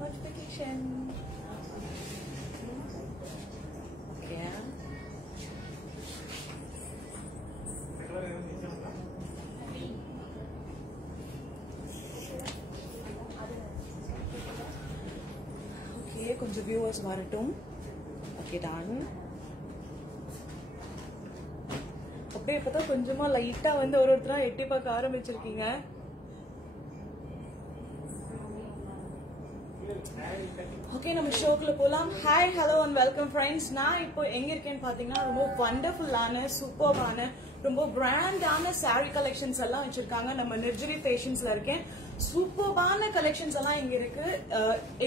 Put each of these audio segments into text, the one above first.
Notification. Okay. Okay, கொஞ்சம் viewers வரட்டும். Okay, done. அப்படியே இப்பதான் கொஞ்சமா லைட்டா வந்து ஒருத்தரா எட்டி பார்க்க ஆரம்பிச்சிருக்கீங்க. ஓகே, நம்ம ஷோக்குள்ள போலாம். Hi, hello and welcome friends. நான் இப்போ எங்க இருக்கேன்னு பாத்தீங்கன்னா ரொம்ப வண்டர்ஃபுல்லான சூப்பர்வான ரொம்ப பிராண்டான சாரி கலெக்ஷன்ஸ் எல்லாம் வச்சிருக்காங்க. நம்ம நிர்ஜரி ஃபேஷன்ஸ்ல இருக்கேன். சூப்பர்வான கலெக்ஷன்ஸ் எல்லாம் இங்க இருக்கு.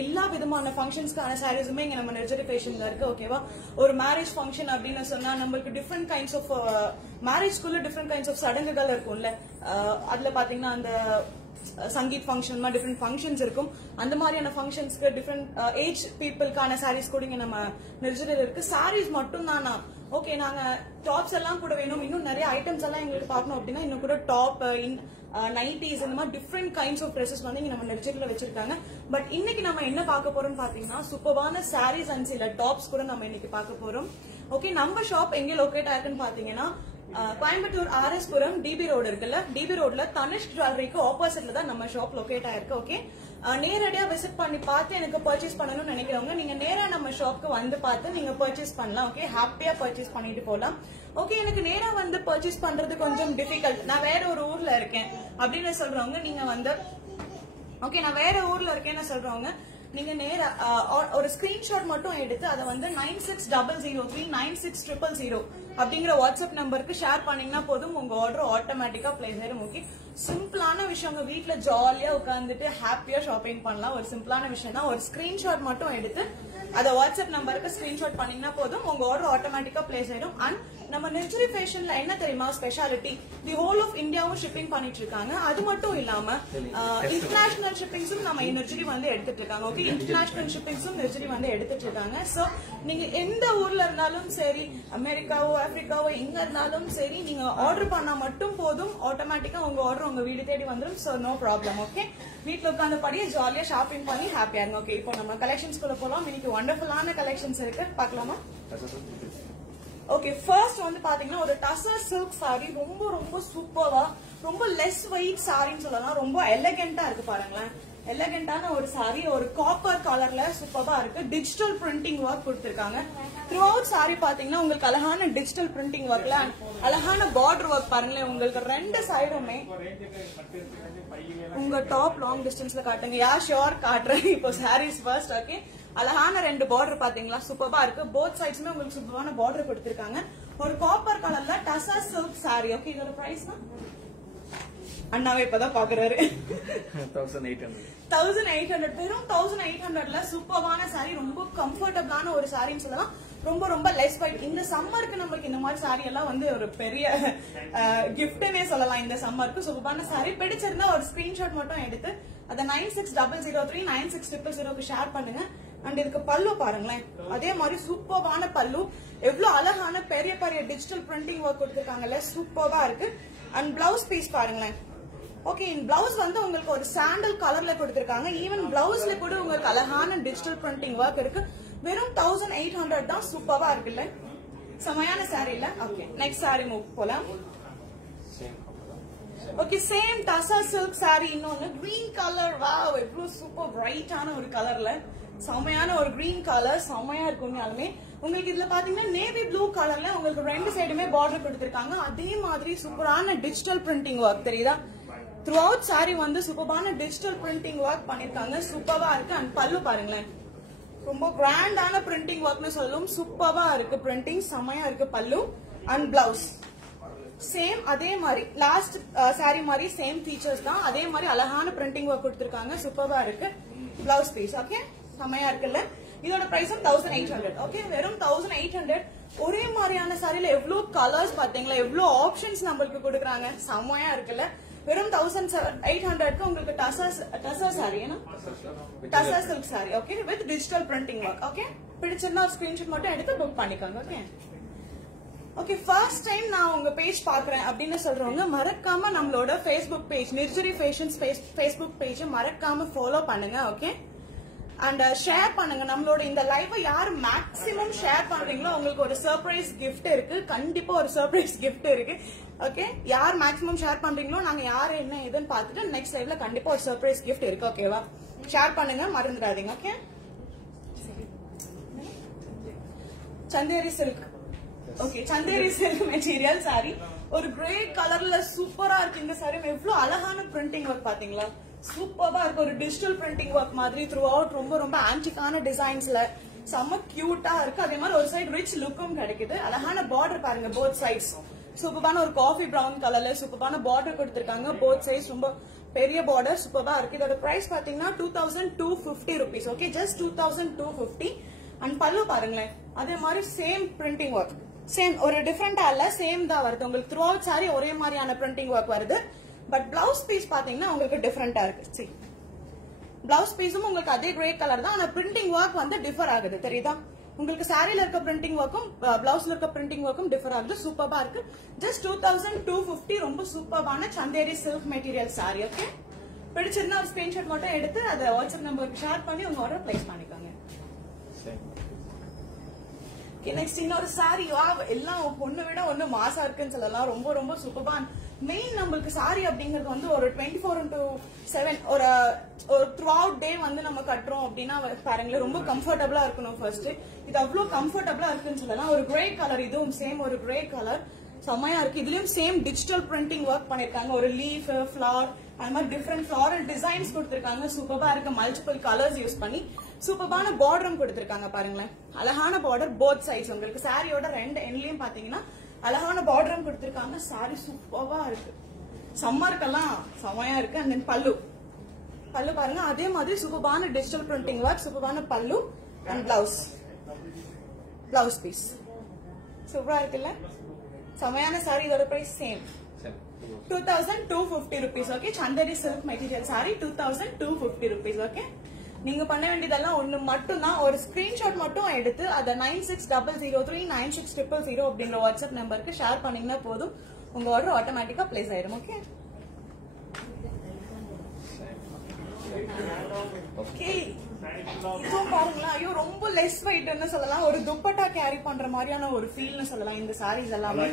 எல்லா விதமான ஃபங்க்ஷன்ஸ்க்கான சாரீஸுமே இங்க நம்ம நிர்ஜரி ஃபேஷன்ல இருக்கு. ஓகேவா? ஒரு மேரேஜ் ஃபங்க்ஷன் அப்படின்னு சொன்னா நம்மளுக்கு டிஃப்ரெண்ட் கைண்ட்ஸ் ஆஃப் மேரேஜ்க்குள்ள டிஃப்ரெண்ட் கைண்ட்ஸ் ஆஃப் சடங்குகள் இருக்கும்ல. அதுல பாத்தீங்கன்னா அந்த சங்கீத் ஃபங்க்ஷன் டிஃப்ரெண்ட் ஃபங்க்ஷன்ஸ் இருக்கும். அந்த மாதிரியான ஃபங்க்ஷன்ஸ்க்கு டிஃப்ரெண்ட் ஏஜ் பீப்புளுக்கான சாரீஸ் கூட இங்க நம்ம நிர்ஜரில் இருக்கு. சாரீஸ் மட்டும் தானா? ஓகே, நாங்க டாப்ஸ் எல்லாம் கூட வேணும், இன்னும் நிறைய ஐட்டம்ஸ் எல்லாம் எங்களுக்கு பார்க்கணும் அப்படின்னா இன்னும் கூட டாப் நைட்டிஸ் இந்த மாதிரி டிஃப்ரெண்ட் கைண்ட்ஸ் ஆஃப் ட்ரெஸ்ஸஸ் வந்து இங்க நம்ம நிர்ஜரில் வச்சிருக்காங்க. பட் இன்னைக்கு நம்ம என்ன பார்க்க போறோம்னு பாத்தீங்கன்னா சூப்பர்வான சாரீஸ் அண்ட் சில டாப்ஸ் கூட நம்ம இன்னைக்கு பார்க்க போறோம். ஓகே, நம்ம ஷாப் எங்க லொகேட் ஆயிருக்குன்னு பாத்தீங்கன்னா கோயம்புத்தூர் ஆர்எஸ்புரம் டிபி ரோடு இருக்குல்ல, டிபி ரோட்ல தனிஷ் ஜுவல்லரிக்கு ஆப்போசிட்ல தான் நம்ம ஷாப் லொகேட் ஆயிருக்கு. ஓகே, நேரடியா விசிட் பண்ணி பார்த்து எனக்கு பர்ச்சேஸ் பண்ணணும்னு நினைக்கிறவங்க நீங்க நேரா நம்ம ஷாப்க்கு வந்து பார்த்து நீங்க பர்ச்சேஸ் பண்ணலாம். ஓகே, ஹாப்பியா பர்ச்சேஸ் பண்ணிட்டு போலாம். ஓகே, எனக்கு நேரா வந்து பர்ச்சேஸ் பண்றது கொஞ்சம் டிஃபிகல்ட், நான் வேற ஒரு ஊர்ல இருக்கேன் அப்படின்னு சொல்றவங்க நீங்க வந்து ஓகே நான் வேற ஊர்ல இருக்கேன்னு சொல்றவங்க நீங்க நேரா ஒரு ஸ்கிரீன்ஷாட் மட்டும் எடுத்து அதை வந்து 9600396000 அப்படிங்கிற வாட்ஸ்அப் நம்பருக்கு ஷேர் பண்ணீங்கன்னா போதும், உங்க ஆர்டர் ஆட்டோமேட்டிக்கா பிளேஸ் ஆயிடும். ஓகே, சிம்பிளான விஷயம், உங்க வீட்டுல ஜாலியா உட்காந்துட்டு ஹாப்பியா ஷாப்பிங் பண்ணலாம். ஒரு சிம்பிளான விஷயம் தான். ஒரு ஸ்கிரீன்ஷாட் மட்டும் எடுத்து அதை வாட்ஸ்அப் நம்பருக்கு ஸ்கிரீன்ஷாட் பண்ணீங்கன்னா போதும், உங்க ஆர்டர் ஆட்டோமேட்டிக்கா பிளேஸ் ஆயிடும். அண்ட் நம்ம நிர்ஜரி ஃபேஷன்ல என்ன தெரியுமா ஸ்பெஷாலிட்டி, தி ஹோல் ஆஃப் இந்தியாவும் ஷிப்பிங் பண்ணிட்டு இருக்காங்க. அது மட்டும் இல்லாம இன்டர்நேஷனல் ஷிப்பிங்ஸும் நம்ம நிர்ஜரி வந்து எடுத்துட்டு இருக்காங்க. ஓகே, இன்டர்நேஷனல் ஷிப்பிங்ஸும் நிர்ஜரி வந்து எடுத்துட்டு இருக்காங்க. சோ நீங்க எந்த ஊர்ல இருந்தாலும் சரி, அமெரிக்காவோ ஆப்பிரிக்காவோ எங்க இருந்தாலும் சரி, நீங்க ஆர்டர் பண்ணா மட்டும் போதும், ஆட்டோமேட்டிக்கா உங்க ஆர்டர் உங்க வீடு தேடி வந்துடும். So no problem. ஓகே, வீட்டுல உட்கார்ந்தபடியே ஜாலியா ஷாப்பிங் பண்ணி ஹாப்பியா இருங்க. ஓகே, இப்போ நம்ம கலெக்ஷன்ஸ்குள்ள போலாம். இன்னைக்கு வண்டர்ஃபுல்லான கலெக்ஷன்ஸ் இருக்கு, பாக்கலாமா? ஓகே, ஃபர்ஸ்ட் வந்து பாத்தீங்கன்னா ஒரு டசர் சில்க் சாரி, ரொம்ப ரொம்ப சூப்பர்வா, ரொம்ப லெஸ் வெயிட் சாரின்னு சொல்லலாம். ரொம்ப எலகென்டா இருக்கு பாருங்களேன். எலகென்டான ஒரு சாரி, ஒரு காப்பர் கலர்ல சூப்பரா இருக்கு. டிஜிட்டல் பிரிண்டிங் ஒர்க் கொடுத்திருக்காங்க. த்ரூ அவுட் சாரி பாத்தீங்கன்னா உங்களுக்கு அழகான டிஜிட்டல் பிரிண்டிங் ஒர்க்ல அழகான பார்டர் ஒர்க் பாருங்களேன். உங்களுக்கு ரெண்டு சைடுமே உங்க டாப் லாங் டிஸ்டன்ஸ்ல காட்டுங்க. யா ஷோர் காட்டுறேன். இப்போ சாரீஸ் ஃபர்ஸ்ட். ஓகே, அழகான ரெண்டு பார்டர் பாத்தீங்களா, சூப்பரா இருக்கு. போத் சைட்ஸ்மே உங்களுக்கு சூப்பரான பார்டர் கொடுத்திருக்காங்க. ஒரு காப்பர் கலர்ல டசர் சில்க் சாரி. ஓகே, இதோட பிரைஸ் தான் அண்ணாவே இப்பதான் பாக்குறாரு. 1800 வெறும் 1800ல சூப்பரான சாரி, ரொம்ப கம்ஃபர்டபிளான ஒரு சாரின்னு சொல்லலாம். ரொம்ப ரொம்ப லெஸ் வெயிட். இந்த சம்மருக்கு நம்மளுக்கு இந்த மாதிரி சாரி எல்லாம் வந்து ஒரு பெரிய கிஃப்ட்னே சொல்லலாம். இந்த சம்மருக்கு சூப்பரான சாரி பிடிச்சிருந்தா ஒரு ஸ்கிரீன்ஷாட் மட்டும் எடுத்து அதை 9600396000க்கு ஷேர் பண்ணுங்க. அண்ட் இதுக்கு பல்லு பாருங்களேன், அதே மாதிரி சூப்பரான பல்லு, எவ்வளவு அழகான பெரிய பெரிய டிஜிட்டல் பிரிண்டிங் ஒர்க் கொடுத்திருக்காங்கல்ல, சூப்பரா இருக்கு. அண்ட் பிளவுஸ் பீஸ் பாருங்களேன். ஓகே, இந்த பிளவுஸ் வந்து உங்களுக்கு ஒரு சாண்டல் கலர்ல கொடுத்திருக்காங்க. ஈவன் பிளவுஸ்ல கூட உங்களுக்கு அழகான டிஜிட்டல் பிரிண்டிங் ஒர்க் இருக்கு. வெறும் 1800 தான். சூப்பரா இருக்குல்ல, செமையான சாரி இல்ல? ஓகே, நெக்ஸ்ட் சாரி மூவ் போலாம். Okay, same tussar silk sorry, இன்னொன்னு கிரீன் கலர். வாவ், எவ்வளவு சூப்பர் பிரைட்டான ஒரு கலர்ல செமையான ஒரு கிரீன் கலர், செமையா இருக்குமே. உங்களுக்கு இதுல பாத்தீங்கன்னா நேவி ப்ளூ கலர்ல உங்களுக்கு ரெண்டு சைடுமே பார்டர் கொடுத்திருக்காங்க. அதே மாதிரி சூப்பரான டிஜிட்டல் பிரிண்டிங் ஒர்க் தெரியுதா? த்ரூ அவுட் சாரி வந்து சூப்பரான டிஜிட்டல் பிரிண்டிங் ஒர்க் பண்ணிருக்காங்க. சூப்பரா இருக்கு. அண்ட் பல்லு பாருங்களேன், ரொம்ப கிராண்டான பிரிண்டிங் ஒர்க்னு சொல்லும். சூப்பரா இருக்கு பிரிண்டிங், செமையா இருக்கு பல்லு. அண்ட் பிளவுஸ் சேம் அதே மாதிரி லாஸ்ட் சாரி மாதிரி சேம் ஃபீச்சர்ஸ் தான். அதே மாதிரி அழகான பிரிண்டிங் ஒர்க் கொடுத்திருக்காங்க. சூப்பரா இருக்கு பிளவுஸ் பீஸ். ஓகே, செமையா இருக்குல்ல? இதோட பிரைஸ் 1800. ஓகே, வெறும் 1800. ஒரே மாதிரியான சாரியில எவ்வளவு கலர்ஸ் பாத்தீங்களா, எவ்வளவு ஆப்ஷன்ஸ் நம்மளுக்கு கொடுக்குறாங்க, செமையா இருக்குல்ல? வெறும் 1800க்கு உங்களுக்கு tussar sorry tussar silk sorry okay with digital printing work okay பிடிச்சிருந்தா ஒரு ஸ்கிரீன்ஷாட் மட்டும் எடுத்து புக் பண்ணிக்கோங்க ஓகே ஓகே ஃபர்ஸ்ட் டைம் நான் உங்க பேஜ் பாக்குறேன் அப்படின்னு சொல்றவங்க மறக்காம நம்மளோட Facebook page Nirjari fashions Facebook page மறக்காம ஃபாலோ பண்ணுங்க ஓகே அண்ட் ஷேர் பண்ணுங்க நம்மளோட இந்த லைவ் யார் மேக்ஸிமம் ஷேர் பண்றீங்களோ உங்களுக்கு ஒரு சர்ப்ரைஸ் கிஃப்ட் இருக்கு கண்டிப்பா ஒரு சர்ப்ரைஸ் கிஃப்ட் இருக்கு ஓகே யார் மேக்ஸிமம் ஷேர் பண்றீங்களோ நாங்க யாரு என்ன ஏதுன்னு பார்த்துட்டு நெக்ஸ்ட் லைவ்ல கண்டிப்பா ஒரு சர்ப்ரைஸ் கிஃப்ட் இருக்கு ஓகேவா ஷேர் பண்ணுங்க மறந்துடாதீங்க okay Chanderi silk okay Chanderi silk material sorry ஒரு கிரே கலர்ல சூப்பரா இருக்கு இந்த சாரி எவ்வளவு அழகான பிரிண்டிங் ஒர்க் பாத்தீங்களா சூப்பரா இருக்கு ஒரு டிஜிட்டல் பிரிண்டிங் ஒர்க் மாதிரி த்ரூ அவுட் ரொம்ப ரொம்ப ஆன்டிக்கான டிசைன்ஸ்ல செம்ம கியூட்டா இருக்கு அதே மாதிரி ஒரு சைடு ரிச் லுக்கும் கிடைக்குது அழகான பார்டர் பாருங்க போத் சைட்ஸ் சூப்பரான ஒரு காஃபி பிரவுன் கலர்ல சூப்பரான பார்டர் கொடுத்திருக்காங்க போத் சைட்ஸ் ரொம்ப பெரிய பார்டர் சூப்பரா இருக்கு இதோட பிரைஸ் பாத்தீங்கன்னா 2250 rupees ஓகே ஜஸ்ட் 2250 அண்ட் பல்லு பாருங்களேன் அதே மாதிரி சேம் பிரிண்டிங் ஒர்க் சேம் ஒரு டிஃபரெண்டா இல்ல சேம் தான் வருது உங்களுக்கு த்ரூ அவுட் சாரி ஒரே மாதிரியான பிரிண்டிங் ஒர்க் வருது பட் பிளவுஸ் பீஸ் பாத்தீங்கன்னா உங்களுக்கு டிஃபரெண்டா இருக்கு சரி பிளவுஸ் பீஸும் உங்களுக்கு அதே கிரே கலர் தான் ஆனா பிரிண்டிங் ஒர்க் வந்து டிஃபர் ஆகுது தெரியுதா உங்களுக்கு சாரில இருக்க பிரிண்டிங் ஒர்க்கும் பிளவுஸ்ல இருக்க பிரிண்டிங் ஒர்க்கும் டிஃபர் ஆகுது சூப்பரா இருக்கு ஜஸ்ட் 2250 ரொம்ப சூப்பரான Chanderi silk material sorry okay பிடிச்சிருந்தா ஒரு ஸ்கிரீன்ஷாட் மட்டும் எடுத்து அதை வாட்ஸ்அப் நம்பருக்கு ஷேர் பண்ணி உங்க ஆர்டர் பிளேஸ் பண்ணிக்கோங்க நெக்ஸ்ட் இன்னொரு சாரி எல்லாம் ஒண்ணு விட ஒண்ணு மாசா இருக்குன்னு சொல்லலாம் ரொம்ப ரொம்ப சூப்பரா மெயின் நம்மளுக்கு சாரி அப்படிங்கறது வந்து ஒரு 24/7 ஒரு த்ரூ அவுட் டே வந்து நம்ம கட்டுறோம் அப்படின்னா பாருங்களேன் ரொம்ப கம்ஃபர்டபுளா இருக்கணும் ஃபர்ஸ்ட் இது அவ்வளவு கம்ஃபர்டபுளா இருக்குன்னு சொல்லலாம் ஒரு கிரே கலர் இதுவும் சேம் ஒரு கிரே கலர் செம்மையா இருக்கு இதுலயும் சேம் டிஜிட்டல் பிரிண்டிங் ஒர்க் பண்ணிருக்காங்க ஒரு லீஃப் ஃபிளவர் அது மாதிரி டிஃப்ரெண்ட் ஃபிளாரல் டிசைன்ஸ் கொடுத்திருக்காங்க சூப்பரா இருக்கு மல்டிபிள் கலர்ஸ் யூஸ் பண்ணி சூப்பரான பார்டரும் கொடுத்திருக்காங்க பாருங்களேன் அழகான பார்டர் போத் சைட்ஸ் உங்களுக்கு சாரியோட ரெண்டு எண்ட்லயும் பாத்தீங்கன்னா அழகான பார்டரும் கொடுத்திருக்காங்க சாரி சூப்பரா இருக்கு சம்மருக்கெல்லாம் செமையா இருக்கு அண்ட் தென் பல்லு பாருங்க அதே மாதிரி சூப்பரான டிஜிட்டல் பிரிண்டிங் ஒர்க் சூப்பரான பல்லு அண்ட் பிளவுஸ் பீஸ் சூப்பரா இருக்குல்ல செமையான சாரி இதோட price same 2250 rupees okay Chanderi silk material sari 2250 rupees okay நீங்க பண்ண வேண்டியதெல்லாம் ஒண்ணு மட்டும் தான் ஒரு ஸ்கிரீன்ஷாட் மட்டும் எடுத்து அத 9600396000 அப்படிங்கிற வாட்ஸ்அப் நம்பருக்கு ஷேர் பண்ணீங்கன்னா போதும் உங்க ஆர்டர் ஆட்டோமேட்டிக்கா பிளேஸ் ஆயிடும் ஓகே ஓகே இதுவும் பாருங்களா ஐயோ ரொம்ப லெஸ் வெயிட்னு சொல்லலாம் ஒரு துப்பட்டா கேரி பண்ற மாதிரியான ஒரு ஃபீல்னு சொல்லலாம் இந்த சாரீஸ் எல்லாமே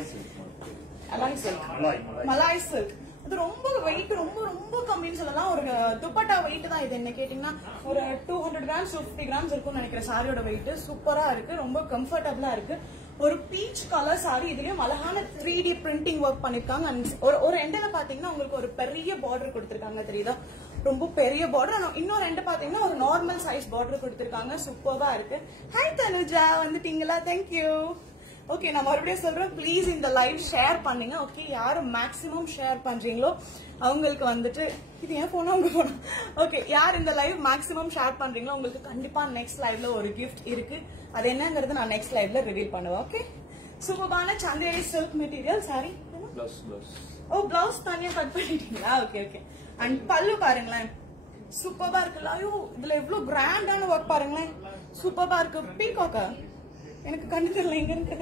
மலாய் சில்க் இது ரொம்ப வெயிட் ரொம்ப ரொம்ப கம்மின்னு சொல்லலாம் ஒரு துப்பட்டா வெயிட் தான் இது என்ன கேட்டீங்கன்னா ஒரு 200 grams 50 grams இருக்கும்னு நினைக்கிறேன் சாரியோட வெயிட் சூப்பரா இருக்கு ரொம்ப கம்ஃபர்டபுளா இருக்கு ஒரு பீச் கலர் சாரி இதுலயும் அழகான 3D பிரிண்டிங் ஒர்க் பண்ணிருக்காங்க ஒரு எண்ட்ல பாத்தீங்கன்னா உங்களுக்கு ஒரு பெரிய பார்டர் கொடுத்திருக்காங்க தெரியுதா ரொம்ப பெரிய பார்டர் இன்னொரு ரெண்டு பாத்தீங்கன்னா ஒரு நார்மல் சைஸ் பார்டர் கொடுத்திருக்காங்க சூப்பரா இருக்கு ஹாய் தனுஜா வந்துட்டீங்களா தேங்க்யூ ஓகே நான் மறுபடியும் சொல்றேன் ப்ளீஸ் இந்த லைவ் ஷேர் பண்ணுங்க ஓகே யாரும் மேக்ஸிமம் ஷேர் பண்றீங்களோ அவங்களுக்கு வந்துட்டு இது ஏன் போனா உங்க போனா ஓகே யார் இந்த லைவ் மேக்ஸிமம் ஷேர் பண்றீங்களோ உங்களுக்கு கண்டிப்பா நெக்ஸ்ட் லைவ்ல ஒரு கிஃப்ட் இருக்கு அது என்னங்கிறது நான் நெக்ஸ்ட் லைவ்ல ரிவீல் பண்ணுவேன் ஓகே சூப்பரான சந்தேரி சில்க் மெட்டீரியல் சாரி ஓ பிளவுஸ் தனியா கட் பண்ணிட்டீங்களா ஓகே ஓகே அண்ட் பல்லு பாருங்களேன் சூப்பரா இருக்குல்ல ஐயோ இதுல எவ்வளவு கிராண்டான ஒர்க் பாருங்களேன் சூப்பரா இருக்கு பீகாக்கா எனக்கு கண்டு தெரியல எங்க இருக்கு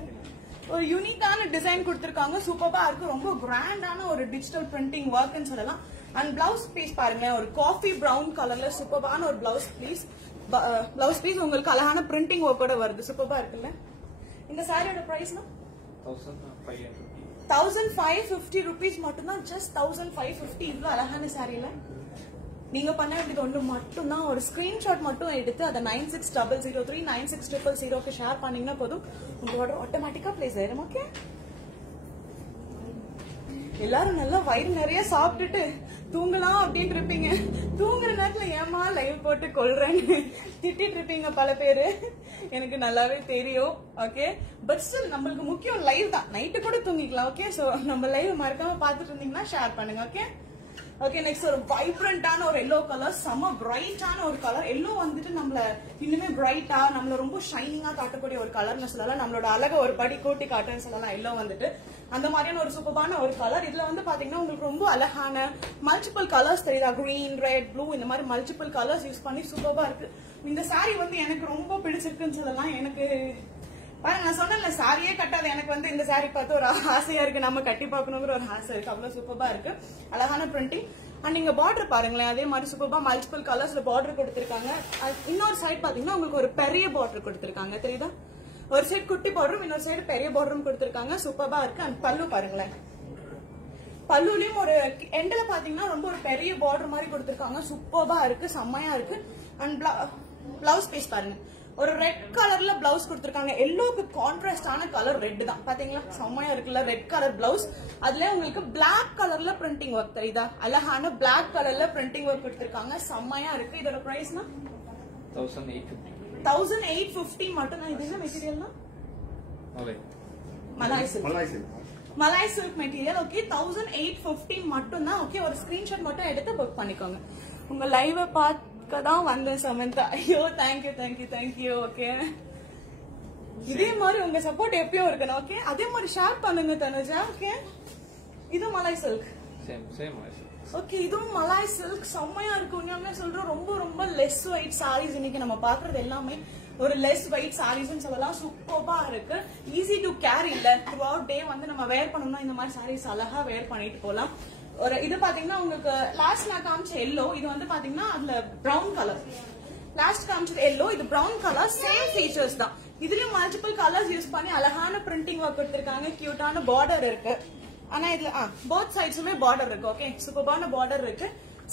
ஒரு யூனிக்கான டிசைன் கொடுத்திருக்காங்க சூப்பரா இருக்கு ரொம்ப கிராண்டான ஒரு டிஜிட்டல் பிரிண்டிங் ஒர்க்னு சொல்லலாம் அண்ட் பிளவுஸ் பீஸ் பாருங்க ஒரு காஃபி பிரவுன் கலர்ல சூப்பரான ஒரு பிளவுஸ் பீஸ் உங்களுக்கு அழகான பிரிண்டிங் ஒர்க்கோட வருது சூப்பரா இருக்குல்ல இந்த சாரியோட பிரைஸ்னா 1550 rupees மட்டும்தான் ஜஸ்ட் 1550 இவ்வளவு அழகான சாரியில நீங்க பண்ண வேண்டியது ஒன்று மட்டும் தான் ஒரு ஸ்கிரீன்ஷாட் மட்டும் எடுத்து அதை 9600396000 ஷேர் பண்ணீங்கன்னா போதும் உங்களோட ஆட்டோமேட்டிக்கா பிளேஸ் ஆயிடும் ஓகே எல்லாரும் நல்லா வயிறு நிறைய சாப்பிட்டுட்டு தூங்கலாம் அப்படின்னு இருப்பீங்க தூங்குற நேரத்துல ஏமா லைவ் போட்டு கொள்றேன்னு திட்டிட்டு இருப்பீங்க பல பேரு எனக்கு நல்லாவே தெரியும் ஓகே பட் ஸ்டில் நம்மளுக்கு முக்கியம் லைவ் தான் நைட்டு கூட தூங்கிக்கலாம் ஓகே சோ நம்ம லைவ் மறக்காம பாத்துட்டு இருந்தீங்கன்னா ஷேர் பண்ணுங்க ஓகே ஓகே நெக்ஸ்ட் ஒரு வைப்ரண்டான ஒரு எல்லோ கலர், செம பிரைட்டான ஒரு கலர். எல்லோ வந்துட்டு நம்மள இன்னுமே பிரைட்டா நம்மள ரொம்ப ஷைனிங்கா காட்டக்கூடிய ஒரு கலர்னு சொல்லலாம். நம்மளோட அழகை ஒரு படி கூட்டி காட்டுன்னு சொல்லலாம். எல்லோ வந்துட்டு அந்த மாதிரியான ஒரு சூப்பரான ஒரு கலர். இதுல வந்து பாத்தீங்கன்னா உங்களுக்கு ரொம்ப அழகான மல்டிபிள் கலர்ஸ் தெரியுதா, கிரீன், ரெட், ப்ளூ, இந்த மாதிரி மல்டிபிள் கலர்ஸ் யூஸ் பண்ணி சூப்பரா இருக்கு. இந்த சாரி வந்து எனக்கு ரொம்ப பிடிச்சிருக்குன்னு சொல்லலாம். எனக்கு நான் சொன்னேன்ல சாரியே கட்டாது, எனக்கு வந்து இந்த சாரி பார்த்து ஒரு ஆசையா இருக்கு, நம்ம கட்டி பார்க்கணுங்கிற ஒரு ஆசை இருக்கு. அவ்வளவு சூப்பரா இருக்கு, அழகான பிரிண்டிங். அண்ட் நீங்க பார்டர் பாருங்களேன், அதே மாதிரி சூப்பரா மல்டிபிள் கலர்ஸ்ல பார்டர் கொடுத்திருக்காங்க. இன்னொரு சைடு பாத்தீங்கன்னா உங்களுக்கு ஒரு பெரிய பார்டர் கொடுத்திருக்காங்க, தெரியுதா? ஒரு சைடு குட்டி பார்டரும் இன்னொரு சைடு பெரிய பார்டரும் கொடுத்திருக்காங்க. சூப்பரா இருக்கு. அண்ட் பல்லு பாருங்களேன், பல்லுலயும் ஒரு எண்ட்ல பாத்தீங்கன்னா ரொம்ப ஒரு பெரிய பார்டர் மாதிரி கொடுத்திருக்காங்க. சூப்பரா இருக்கு, செம்மையா இருக்கு. அண்ட் பிளவுஸ் பீஸ் பாருங்க, ஒரு ரெட் கலர்ல பிளவுஸ் கொடுத்திருக்காங்க. எல்லோக்கு கான்ட்ராஸ்டான கலர் ரெட் தான், பாத்தீங்களா? செம்மையா இருக்குல்ல, ரெட் கலர் பிளவுஸ். அதுல உங்களுக்கு பிளாக் கலர்ல பிரிண்டிங் ஒர்க் தெரியுதா, அழகான பிளாக் கலர்ல பிரிண்டிங் ஒர்க் கொடுத்திருக்காங்க. செம்மையா இருக்கு. இதோட பிரைஸ்னா 1850 மட்டும் தான். இது என்ன மெட்டீரியல்னா மலாய் சில்க் மெட்டீரியல். ஓகே 1850 மட்டும் தான். ஓகே ஒரு ஸ்கிரீன்ஷாட் மட்டும் எடுத்து புக் பண்ணிக்கோங்க. உங்க லைவ் பார்க்கதான் வந்தேன் சமந்தா. ஐயோ தேங்க்யூ தேங்க்யூ தேங்க்யூ. ஓகே இதே மாதிரி உங்க சப்போர்ட் எப்பயும் இருக்கணும். ஓகே அதே மாதிரி ஷேர் பண்ணுங்க தனுஜா. ஓகே இது மலாய் சில்க். ஓகே இதுவும் மலாய் சில்க், செம்மையா இருக்கு. உண்மையாலுமே சொல்றோம், ரொம்ப ரொம்ப லெஸ் வெயிட் சாரீஸ் இன்னைக்கு நம்ம பாக்குறது எல்லாமே ஒரு லெஸ் வெயிட் சாரீஸ் சொல்லலாம். சூப்பரா இருக்கு, ஈஸி டு கேரி. இல்ல த்ரூ அவுட் டே வந்து நம்ம வேர் பண்ணணும்னா இந்த மாதிரி சாரீஸ் அழகா வேர் பண்ணிட்டு போலாம். ஒரு இது பாத்தீங்கன்னா உங்களுக்கு லாஸ்ட் நான் காமிச்ச எல்லோ, இது வந்து பாத்தீங்கன்னா அதுல பிரவுன் கலர். லாஸ்ட் காமிச்சது எல்லோ, இது பிரவுன் கலர். சேம் ஃபீச்சர்ஸ் தான். இதுலயும் மல்டிபிள் கலர்ஸ் யூஸ் பண்ணி அழகான பிரிண்டிங் ஒர்க் கொடுத்திருக்காங்க. கியூட்டான பார்டர் இருக்கு. ஆனா இதுல போத் சைட்ஸுமே பார்டர் இருக்கு. ஓகே சூப்பரான பார்டர் இருக்கு.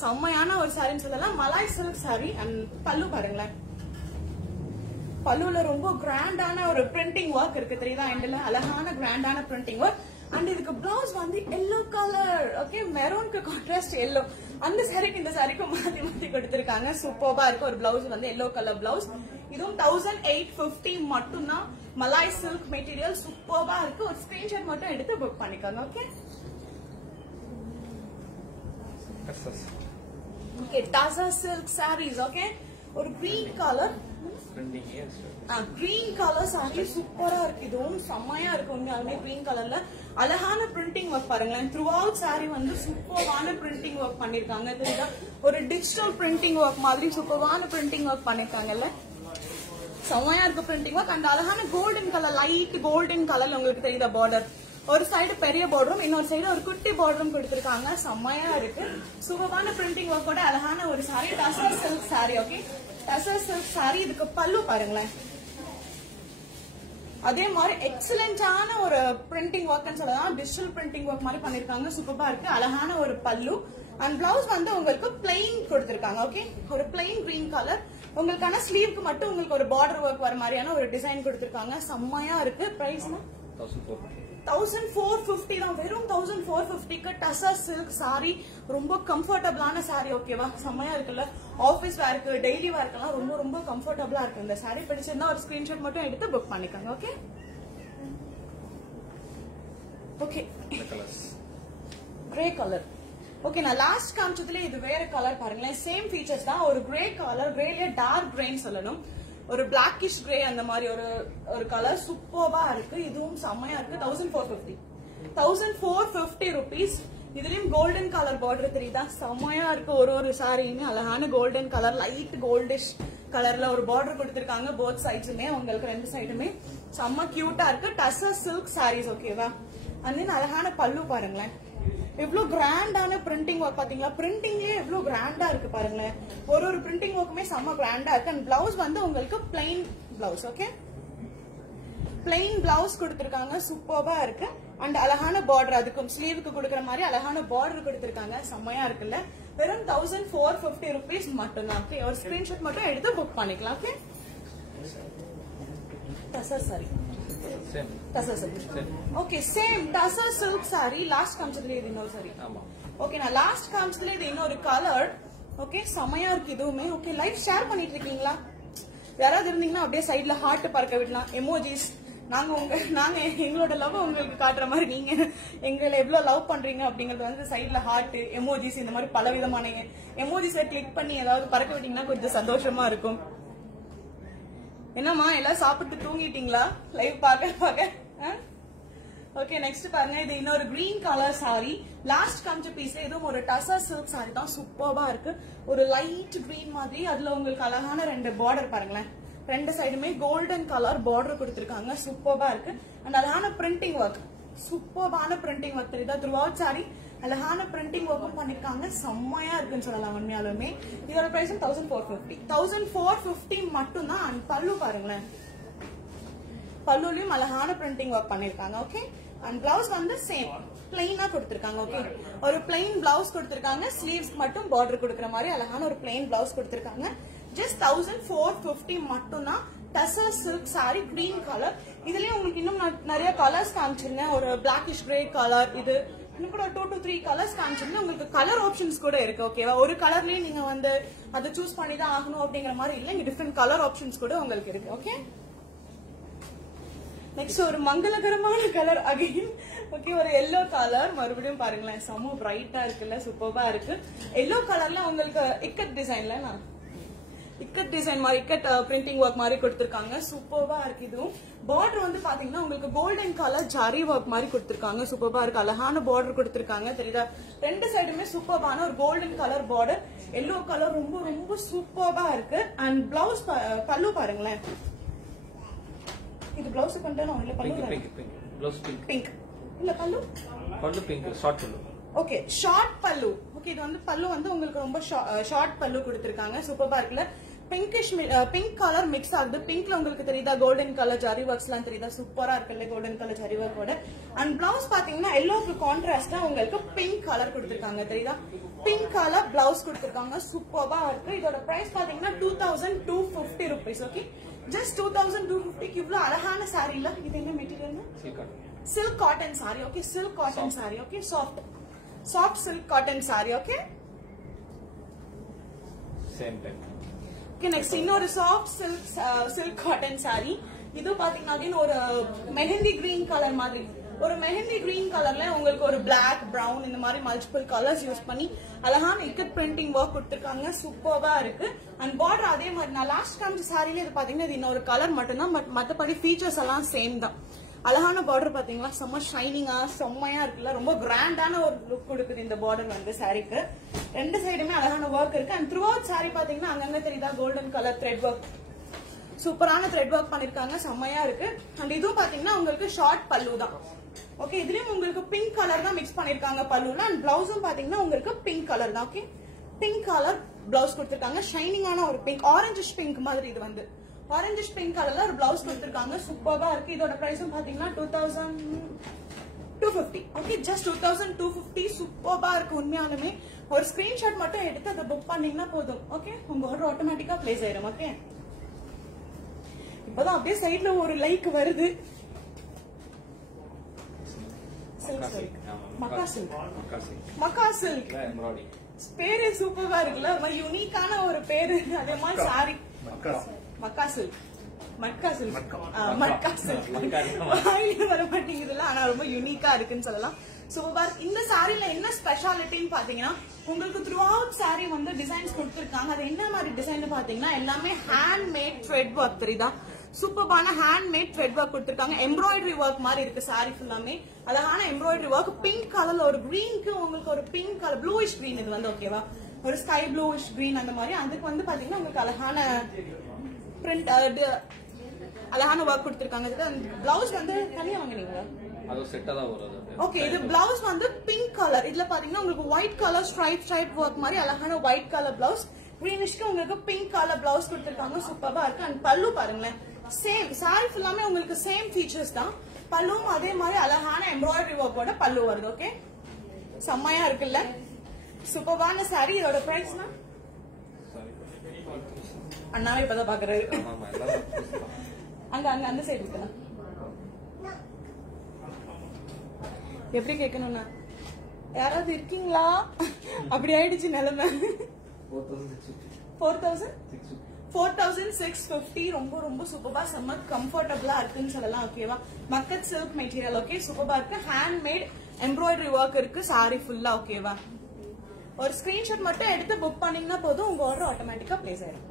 செம்மையான ஒரு சாரின்னு சொல்லலாம். Malay silk sorry. அண்ட் பல்லு பாருங்களேன், பல்லுல ரொம்ப கிராண்டான ஒரு பிரிண்டிங் ஒர்க் இருக்கு, தெரியுதா? எண்ட்ல அழகான கிராண்டான பிரிண்டிங் ஒர்க். அண்ட் இதுக்கு பிளவுஸ் வந்து எல்லோ கலர். ஓகே மெரூனுக்கு கான்ட்ராஸ்ட் எல்லோ. அந்த சாரிக்கு இந்த சாரிக்கும் மாத்தி மாத்தி கொடுத்திருக்காங்க. சூப்பரா இருக்கு. ஒரு பிளவுஸ் வந்து எல்லோ கலர் பிளவுஸ். இதுவும் 1850 மட்டும் தான். மலாய் சில்க் மெட்டீரியல் சூப்பரா இருக்கு. ஒரு ஸ்கிரீன்ஷாட் மட்டும் எடுத்து புக் பண்ணிக்கோங்க. Okay okay tussar silk saris. Okay ஒரு green colour, green colour sari சூப்பரா இருக்கு. இதுவும் செம்மையா இருக்கு. உண்மையாலுமே கிரீன் கலர்ல அழகான பிரிண்டிங் ஒர்க் பாருங்களேன். த்ரூ அவுட் சாரி வந்து சூப்பரான பிரிண்டிங் ஒர்க் பண்ணிருக்காங்க, தெரியுதா? ஒரு டிஜிட்டல் பிரிண்டிங் ஒர்க் மாதிரி சூப்பரான பிரிண்டிங் ஒர்க் பண்ணிருக்காங்கல்ல, செம்மையா இருக்கு பிரிண்டிங் ஒர்க். அந்த அழகான கோல்டன் கலர், லைட் கோல்டன் கலர்ல உங்களுக்கு தெரியுதா பார்டர். ஒரு சைடு பெரிய பார்டரும் இன்னொரு சைடு ஒரு குட்டி பார்டரும் கொடுத்திருக்காங்க. செம்மையா இருக்கு. சூப்பரான பிரிண்டிங் ஒர்க்கோட அழகான ஒரு sorry, tussar silk sorry. Okay tussar silk sorry. இதுக்கு பல்லு பாருங்களேன், அதே மாதிரி எக்ஸலண்டான ஒரு பிரிண்டிங் ஒர்க்னு சொல்லலாம். டிஜிட்டல் பிரிண்டிங் ஒர்க் மாதிரி பண்ணிருக்காங்க. சூப்பரா இருக்கு. அழகான ஒரு பல்லு. அண்ட் பிளவுஸ் வந்து உங்களுக்கு பிளைன் கொடுத்திருக்காங்க. ஓகே ஒரு பிளைன் கிரீன் கலர். உங்களுக்கான ஸ்லீவ்க்கு மட்டும் உங்களுக்கு ஒரு பார்டர் ஒர்க் வர மாதிரியான ஒரு டிசைன் கொடுத்திருக்காங்க. செம்மையா இருக்கு. பிரைஸ்னா 1450 தான். வெறும் 1450க்கு டசர் சில்க் சாரி. ரொம்ப கம்ஃபர்டபிளான சாரி. ஓகேவா? செம்மையா இருக்குல்ல, ஆபீஸ் வேர்க்கு டெய்லி வேர்க்கெல்லாம் ரொம்ப ரொம்ப கம்ஃபர்டபிளா இருக்கு. இந்த சாரி பிடிச்சிருந்தா ஒரு ஸ்கிரீன்ஷாட் மட்டும் எடுத்து புக் பண்ணிக்கோங்க. Okay okay grey colour. Okay நான் லாஸ்ட் காமிச்சதுல இது வேற கலர் பாருங்களேன். சேம் ஃபீச்சர்ஸ் தான். ஒரு கிரே கலர், கிரேல டார்க் கிரேன்னு சொல்லணும். ஒரு பிளாக்கிஷ் கிரே அந்த மாதிரி ஒரு கலர் சூப்பரா இருக்கு. இதுவும் செம்மையா இருக்கு. 1450 rupees. இதுலயும் கோல்டன் கலர் பார்டர் தெரியுதா? செம்மையா இருக்கு. ஒரு சாரியுமே அழகான கோல்டன் கலர், லைட் கோல்டிஷ் கலர்ல ஒரு பார்டர் கொடுத்திருக்காங்க. போத் சைட்ஸுமே உங்களுக்கு ரெண்டு சைடுமே செம்ம கியூட்டா இருக்கு. டசர் சில்க் சாரீஸ். ஓகேவா? அண்ட் அழகான பல்லு பாருங்களேன், எவ்வளவு கிராண்டான பிரிண்டிங் ஒர்க் பாத்தீங்களா? பிரிண்டிங்லயே எவ்வளவு கிராண்டா இருக்கு பாருங்களேன். ஒரு பிரிண்டிங் ஒர்க்குமே செம்ம கிராண்டா இருக்கு. அண்ட் பிளவுஸ் வந்து உங்களுக்கு plain blouse. Okay plain blouse கொடுத்திருக்காங்க. சூப்பரா இருக்கு. அண்ட் அழகான பார்டர், அதுக்கும் ஸ்லீவுக்கு கொடுக்குற மாதிரி அழகான பார்டர் கொடுத்திருக்காங்க. செம்மையா இருக்குல்ல. வெறும் 1450 rupees மட்டும் தான். ஓகே ஒரு ஸ்கிரீன்ஷாட் மட்டும் எடுத்து புக் பண்ணிக்கலாம். Okay tussar sari, tussar silk. Okay same tussar silk sari. Last காமிச்சதுல இது இன்னொரு சாரி. ஓகே நான் லாஸ்ட் காமிச்சதுல இது இன்னொரு கலர். ஓகே செமையா இருக்கு இதுவுமே. ஓகே லைவ் ஷேர் பண்ணிட்டு இருக்கீங்களா? யாராவது இருந்தீங்கன்னா அப்படியே சைட்ல ஹார்ட் பறக்க விடலாம். எமோஜிஸ் நாங்க எங்களோட லவ் உங்களுக்கு காட்டுற மாதிரி நீங்க எங்களை எவ்வளவு லவ் பண்றீங்க அப்படிங்கறது வந்து சைட்ல ஹார்ட் எமோஜிஸ் இந்த மாதிரி பல விதமான எமோஜிஸை கிளிக் பண்ணி ஏதாவது பறக்க விட்டீங்கன்னா கொஞ்சம் சந்தோஷமா இருக்கும். என்னம்மா எல்லாம் சாப்பிட்டு தூங்கிட்டீங்களா லைவ் பாக்க? ஓகே, நெக்ஸ்ட் பாருங்க. இது இன்னொரு கிரீன் கலர் சாரி. லாஸ்ட் காமிச்ச பீஸ்ல இதுவும் ஒரு டசா சில்க் சாரி தான். சூப்பர்பா இருக்கு. ஒரு லைட் கிரீன் மாதிரி, அதுல உங்களுக்கு அழகான 2 பார்டர் பாருங்களேன். 2 சைடுமே கோல்டன் கலர் பார்டர் கொடுத்திருக்காங்க. சூப்பர்பா இருக்கு. அண்ட் அழகான பிரிண்டிங் ஒர்க், சூப்பர்பான பிரிண்டிங் ஒர்க் தெரியுதா? த்ரூ அவுட் சாரி அழகான பிரிண்டிங் ஒர்க்கும் பண்ணிருக்காங்க. செம்மையா இருக்குன்னு சொல்லலாம் உண்மையாலுமே. இதோட பிரைஸ் 1450 மட்டும் தான். அண்ட் பல்லு பாருங்களேன், பல்லுலயும் அழகான பிரிண்டிங் ஒர்க் பண்ணிருக்காங்க. ஓகே, அண்ட் பிளவுஸ் வந்து சேம் பிளைனா கொடுத்திருக்காங்க. ஓகே, ஒரு பிளைன் பிளவுஸ் கொடுத்திருக்காங்க. ஸ்லீவ்ஸ் மட்டும் பார்டர் கொடுக்கற மாதிரி அழகான ஒரு பிளைன் பிளவுஸ் கொடுத்திருக்காங்க. ஜஸ்ட் 1450 மட்டும் தான். Tussar silk sorry, green colour. இதுலயும் உங்களுக்கு இன்னும் நிறைய கலர்ஸ் காமிச்சிருந்தேன். ஒரு பிளாக்கிஷ் கிரே கலர், இது இன்னும் கூட 2 to 3 கலர்ஸ் காமிச்சிருந்தேன். உங்களுக்கு கலர் ஆப்ஷன்ஸ் கூட இருக்கு. ஓகேவா? ஒரு கலர்லயே நீங்க வந்து அதை சூஸ் பண்ணி தான் ஆகணும் அப்படிங்கிற மாதிரி இல்ல, இங்க டிஃபரெண்ட் கலர் ஆப்ஷன்ஸ் கூட உங்களுக்கு இருக்கு. ஓகே, நெக்ஸ்ட் ஒரு மங்களகரமான கலர் அகைன். ஓகே, ஒரு எல்லோ கலர் மறுபடியும் பாருங்களேன், செம்ம பிரைட்டா இருக்குல்ல, சூப்பர்பா இருக்கு. எல்லோ கலர்ல உங்களுக்கு இக்கட் டிசைன்ல இக்கட் டிசைன் மாதிரி இக்கட் பிரிண்டிங் ஒர்க் மாதிரி கொடுத்திருக்காங்க. சூப்பர்பா இருக்கு. இதுவும் பார்டர் வந்து பாத்தீங்கன்னா உங்களுக்கு கோல்டன் கலர் ஜரி ஒர்க் மாதிரி கொடுத்திருக்காங்க. சூப்பர்பா இருக்கு. அழகான பார்டர் கொடுத்திருக்காங்க தெரியுதா? 2 சைடுமே சூப்பர்பான ஒரு golden colour border. Yellow colour ரொம்ப ரொம்ப சூப்பர்பா இருக்கு. அண்ட் பிளவுஸ் பல்லு பாருங்களேன். இது பிளவுஸ் கண்டனோ இல்ல பல்லு? பிங்க் இல்ல பல்லு பிங்க் ஷார்ட் பல்லு. ஓகே, ஷார்ட் பல்லு. ஓகே, இது வந்து பல்லு வந்து உங்களுக்கு ரொம்ப ஷார்ட் பல்லு கொடுத்திருக்காங்க. சூப்பர்பா இருக்குல்ல? பிங்க் கலர் மிக்ஸ் ஆகுது. பிங்க்ல உங்களுக்கு தெரியுதா கோல்டன் கலர் ஜரி ஒர்க்ஸ் எல்லாம் தெரியுதா? சூப்பரா இருக்குல்ல கோல்டன் கலர் ஜரி ஒர்க்கோட. அண்ட் பிளவுஸ் பாத்தீங்கன்னா எல்லோக்கு கான்ட்ராஸ்டா உங்களுக்கு பிங்க் கலர் கொடுத்திருக்காங்க தெரியுதா? பிங்க் கலர் பிளவுஸ் கொடுத்திருக்காங்க. சூப்பர்பா இருக்கு. இதோட பிரைஸ் பாத்தீங்கன்னா 2250 rupees. ஓகே, ஜஸ்ட் 2250 இவ்வளவு அழகான சாரி இல்ல? இது என்ன material? Silk cotton sorry. Okay, silk cotton sorry. Okay, soft silk cotton sorry. Okay, same type. Okay, next இன்னொரு சாஃப்ட் சில்க் காட்டன் சாரி. இது பாத்தீங்கன்னா ஒரு மெஹந்தி கிரீன் கலர் மாதிரி, ஒரு மெஹந்தி கிரீன் கலர்ல உங்களுக்கு ஒரு பிளாக் பிரவுன் இந்த மாதிரி மல்டிபிள் கலர்ஸ் யூஸ் பண்ணி அழகான இக்கட் பிரிண்டிங் ஒர்க் கொடுத்திருக்காங்க. சூப்பர்வா இருக்கு. அண்ட் பார்டர் அதே மாதிரி நான் லாஸ்ட் காமிச்ச சாரில இது பாத்தீங்கன்னா இது இன்னொரு கலர் மட்டும் தான். பட் மத்தபடி ஃபீச்சர்ஸ் எல்லாம் சேம் தான். அழகான பார்டர் பாத்தீங்களா? செம்ம ஷைனிங்கா செம்மையா இருக்குல்ல? ரொம்ப கிராண்டான ஒரு லுக் கொடுக்குது இந்த பார்டர் வந்து சாரிக்கு. 2 சைடுமே அழகான ஒர்க் இருக்கு. அண்ட் த்ரூ அவுட் சாரி பாத்தீங்கன்னா அங்கங்க தெரியுதா கோல்டன் கலர் த்ரெட் ஒர்க், சூப்பரான த்ரெட் ஒர்க் பண்ணிருக்காங்க. செம்மையா இருக்கு. அண்ட் இதுவும் பாத்தீங்கன்னா உங்களுக்கு ஷார்ட் பல்லு தான். ஓகே, இதுலயும் உங்களுக்கு பிங்க் கலர் தான் மிக்ஸ் பண்ணிருக்காங்க பல்லுல. அண்ட் பிளவுஸும் பாத்தீங்கன்னா உங்களுக்கு பிங்க் கலர் தான். ஓகே, பிங்க் கலர் பிளவுஸ் கொடுத்திருக்காங்க. ஷைனிங்கான ஒரு பிங்க், ஆரஞ்சிஷ் பிங்க் மாதிரி. இது வந்து ஆரஞ்சிஷ் பிங்க் கலர்ல ஒரு பிளவுஸ் கொடுத்திருக்காங்க. சூப்பர்வா இருக்கு. இதோட பிரைஸும் பாத்தீங்கன்னா 2250. Okay, just 2250. சூப்பர்வா இருக்கு உண்மையாலுமே. ஒரு ஸ்கிரீன்ஷாட் மட்டும் எடுத்து அதை புக் பண்ணீங்கன்னா போதும். ஓகே, உங்க ஆர்டர் ஆட்டோமேட்டிக்கா பிளேஸ் ஆயிரும். ஓகே, இப்பதான் அப்படியே சைட்ல ஒரு லைக் வருது. மக்கா சில்க் பேரு சூப்பரா இருக்குல்ல? ஒரு மாதிரி யூனிக்கான ஒரு பேரு. அதே மாதிரி சாரி மக்கா சில்க் வர மாட்டேங்குதுல, ஆனா ரொம்ப யூனிக்கா இருக்குன்னு சொல்லலாம். சூப்பர். இந்த சாரில என்ன ஸ்பெஷாலிட்டின்னு பாத்தீங்கன்னா உங்களுக்கு த்ரூ அவுட் சாரி வந்து டிசைன்ஸ் கொடுத்திருக்காங்க. அது என்ன மாதிரி டிசைன் பாத்தீங்கன்னா எல்லாமே ஹேண்ட் மேட் த்ரெட் ஒர்க் தெரியுதா? சூப்பரான ஹேண்ட் மேட் த்ரெட் ஒர்க் கொடுத்திருக்காங்க. எம்ப்ராய்டரி ஒர்க் மாதிரி இருக்கு சாரி ஃபுல்லாமே. அழகான எம்ப்ராய்டரி ஒர்க். பிங்க் கலர்ல ஒரு கிரீனுக்கு உங்களுக்கு ஒரு பிங்க் கலர் ப்ளூயிஷ் கிரீன் இது வந்து ஓகேவா? ஒரு ஸ்கை ப்ளூயிஷ் கிரீன் அந்த மாதிரி. அதுக்கு வந்து பாத்தீங்கன்னா உங்களுக்கு அழகான பிரிண்ட் அழகான ஒர்க் கொடுத்திருக்காங்க. பிளவுஸ் வந்து தனியா வாங்குனீங்களா? ஓகே, இது பிளவுஸ் வந்து பிங்க் கலர். இதுல பாத்தீங்கன்னா உங்களுக்கு ஒயிட் கலர் ஸ்ட்ரைப் ஒர்க் மாதிரி அழகான ஒயிட் கலர் பிளவுஸ். கிரீனிஷ்க்கு உங்களுக்கு பிங்க் கலர் பிளவுஸ் கொடுத்திருக்காங்க. சூப்பரா இருக்கு. அண்ட் பல்லு பாருங்களேன், சேம் சாரி ஃபுல்லாமே உங்களுக்கு சேம் ஃபீச்சர்ஸ் தான். பல்லுவும் அதே மாதிரி அழகான எம்ப்ராய்டரி ஒர்க்கோட பல்லு வருது. ஓகே, செம்மையா இருக்குல்ல? சூப்பரான சாரி. இதோட பிரைஸ்னா அண்ணாவே இப்பதான் பாக்குறாரு. அங்க அங்க அந்த சைடு இருக்குல்ல, எப்படி கேட்கணும்னா யாராவது இருக்கீங்களா? அப்படி ஆயிடுச்சு நிலைமை. 4650 ரொம்ப ரொம்ப சூப்பரா செம்ம கம்ஃபர்டபிளா இருக்குன்னு சொல்லலாம். ஓகேவா, மக்கட் சில்க் மெட்டீரியல். ஓகே, சூப்பரா இருக்கு. ஹேண்ட்மேட் எம்ப்ராய்டரி ஒர்க் இருக்கு சாரி ஃபுல்லா. ஓகேவா, ஒரு ஸ்கிரீன்ஷாட் மட்டும் எடுத்து புக் பண்ணீங்கன்னா போதும், உங்க ஆர்டர் ஆட்டோமேட்டிக்கா பிளேஸ் ஆயிடும்.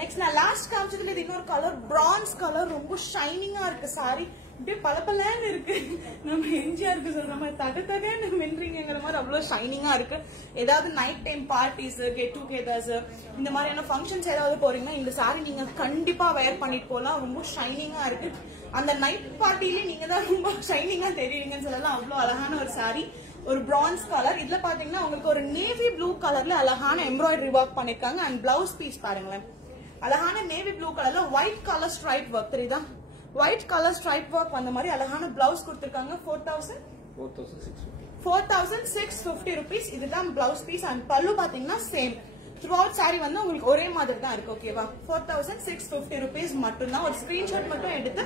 நெக்ஸ்ட் நான் லாஸ்ட் காமிச்சதுல இது இன்னொரு கலர், பிரான்ஸ் கலர், ரொம்ப ஷைனிங்கா இருக்கு சாரி. இப்படியே பளபளன்னு இருக்கு. நம்ம எம்ஜிஆருக்கு சொல்ற மாதிரி தகன்னு வென்றீங்கிற மாதிரி அவ்வளவு ஷைனிங்கா இருக்கு. ஏதாவது night time parties, get togethers, இந்த மாதிரியான ஃபங்க்ஷன்ஸ் ஏதாவது போறீங்கன்னா இந்த சாரி நீங்க கண்டிப்பா வேர் பண்ணிட்டு போலாம். ரொம்ப ஷைனிங்கா இருக்கு. அந்த நைட் பார்ட்டிலே நீங்க தான் ரொம்ப ஷைனிங்கா தெரியுறீங்கன்னு சொல்லலாம். அவ்வளவு அழகான ஒரு சாரி. ஒரு பிரான்ஸ் கலர். இதுல பாத்தீங்கன்னா உங்களுக்கு ஒரு நேவி ப்ளூ கலர்ல அழகான எம்ப்ராய்டரி ஒர்க் பண்ணிருக்காங்க. அண்ட் பிளவுஸ் பீஸ் பாருங்களேன், அழகான நேவி ப்ளூ கலர்ல ஒயிட் கலர் ஸ்ட்ரைப் ஒர்க். தெரியுதா, ஒயிட் கலர் ஸ்ட்ரைப் ஒர்க் அந்த மாதிரி அழகான பிளவுஸ் கொடுத்திருக்காங்க. 4650 rupees. இதுதான் பிளவுஸ் பீஸ். அண்ட் பல்லு பாத்தீங்கன்னா சேம். த்ரூ அவுட் சாரி வந்து உங்களுக்கு ஒரே மாதிரி தான் இருக்கு. ஓகேவா, 4650 rupees மட்டும்தான். ஒரு ஸ்கிரீன்ஷாட் மட்டும் எடுத்து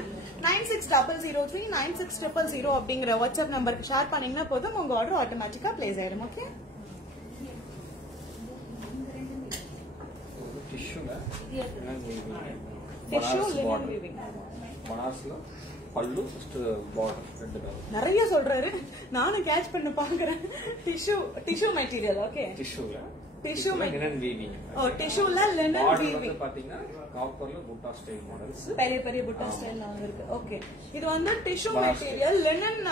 960003 96000 அப்படிங்கிற வாட்ஸ்அப் நம்பருக்கு ஷேர் பண்ணீங்கன்னா போதும், உங்க ஆர்டர் ஆட்டோமேட்டிக்கா பிளேஸ் ஆயிடும். ஓகே, நிறைய சொல்றாரு, நானும் கேட்ச் பண்ண பாக்குறேன். Tissue material. Okay, tissue material. Oh, டிஷ்யூல லினன் வீவிங் பாத்தீங்கன்னா காப்பர்ல புட்டா ஸ்டைல் மாடல்ஸ், பெரிய புட்டா ஸ்டைல் இருக்கு. ஓகே, இது வந்து டிஷ்யூ மெட்டீரியல் லினன்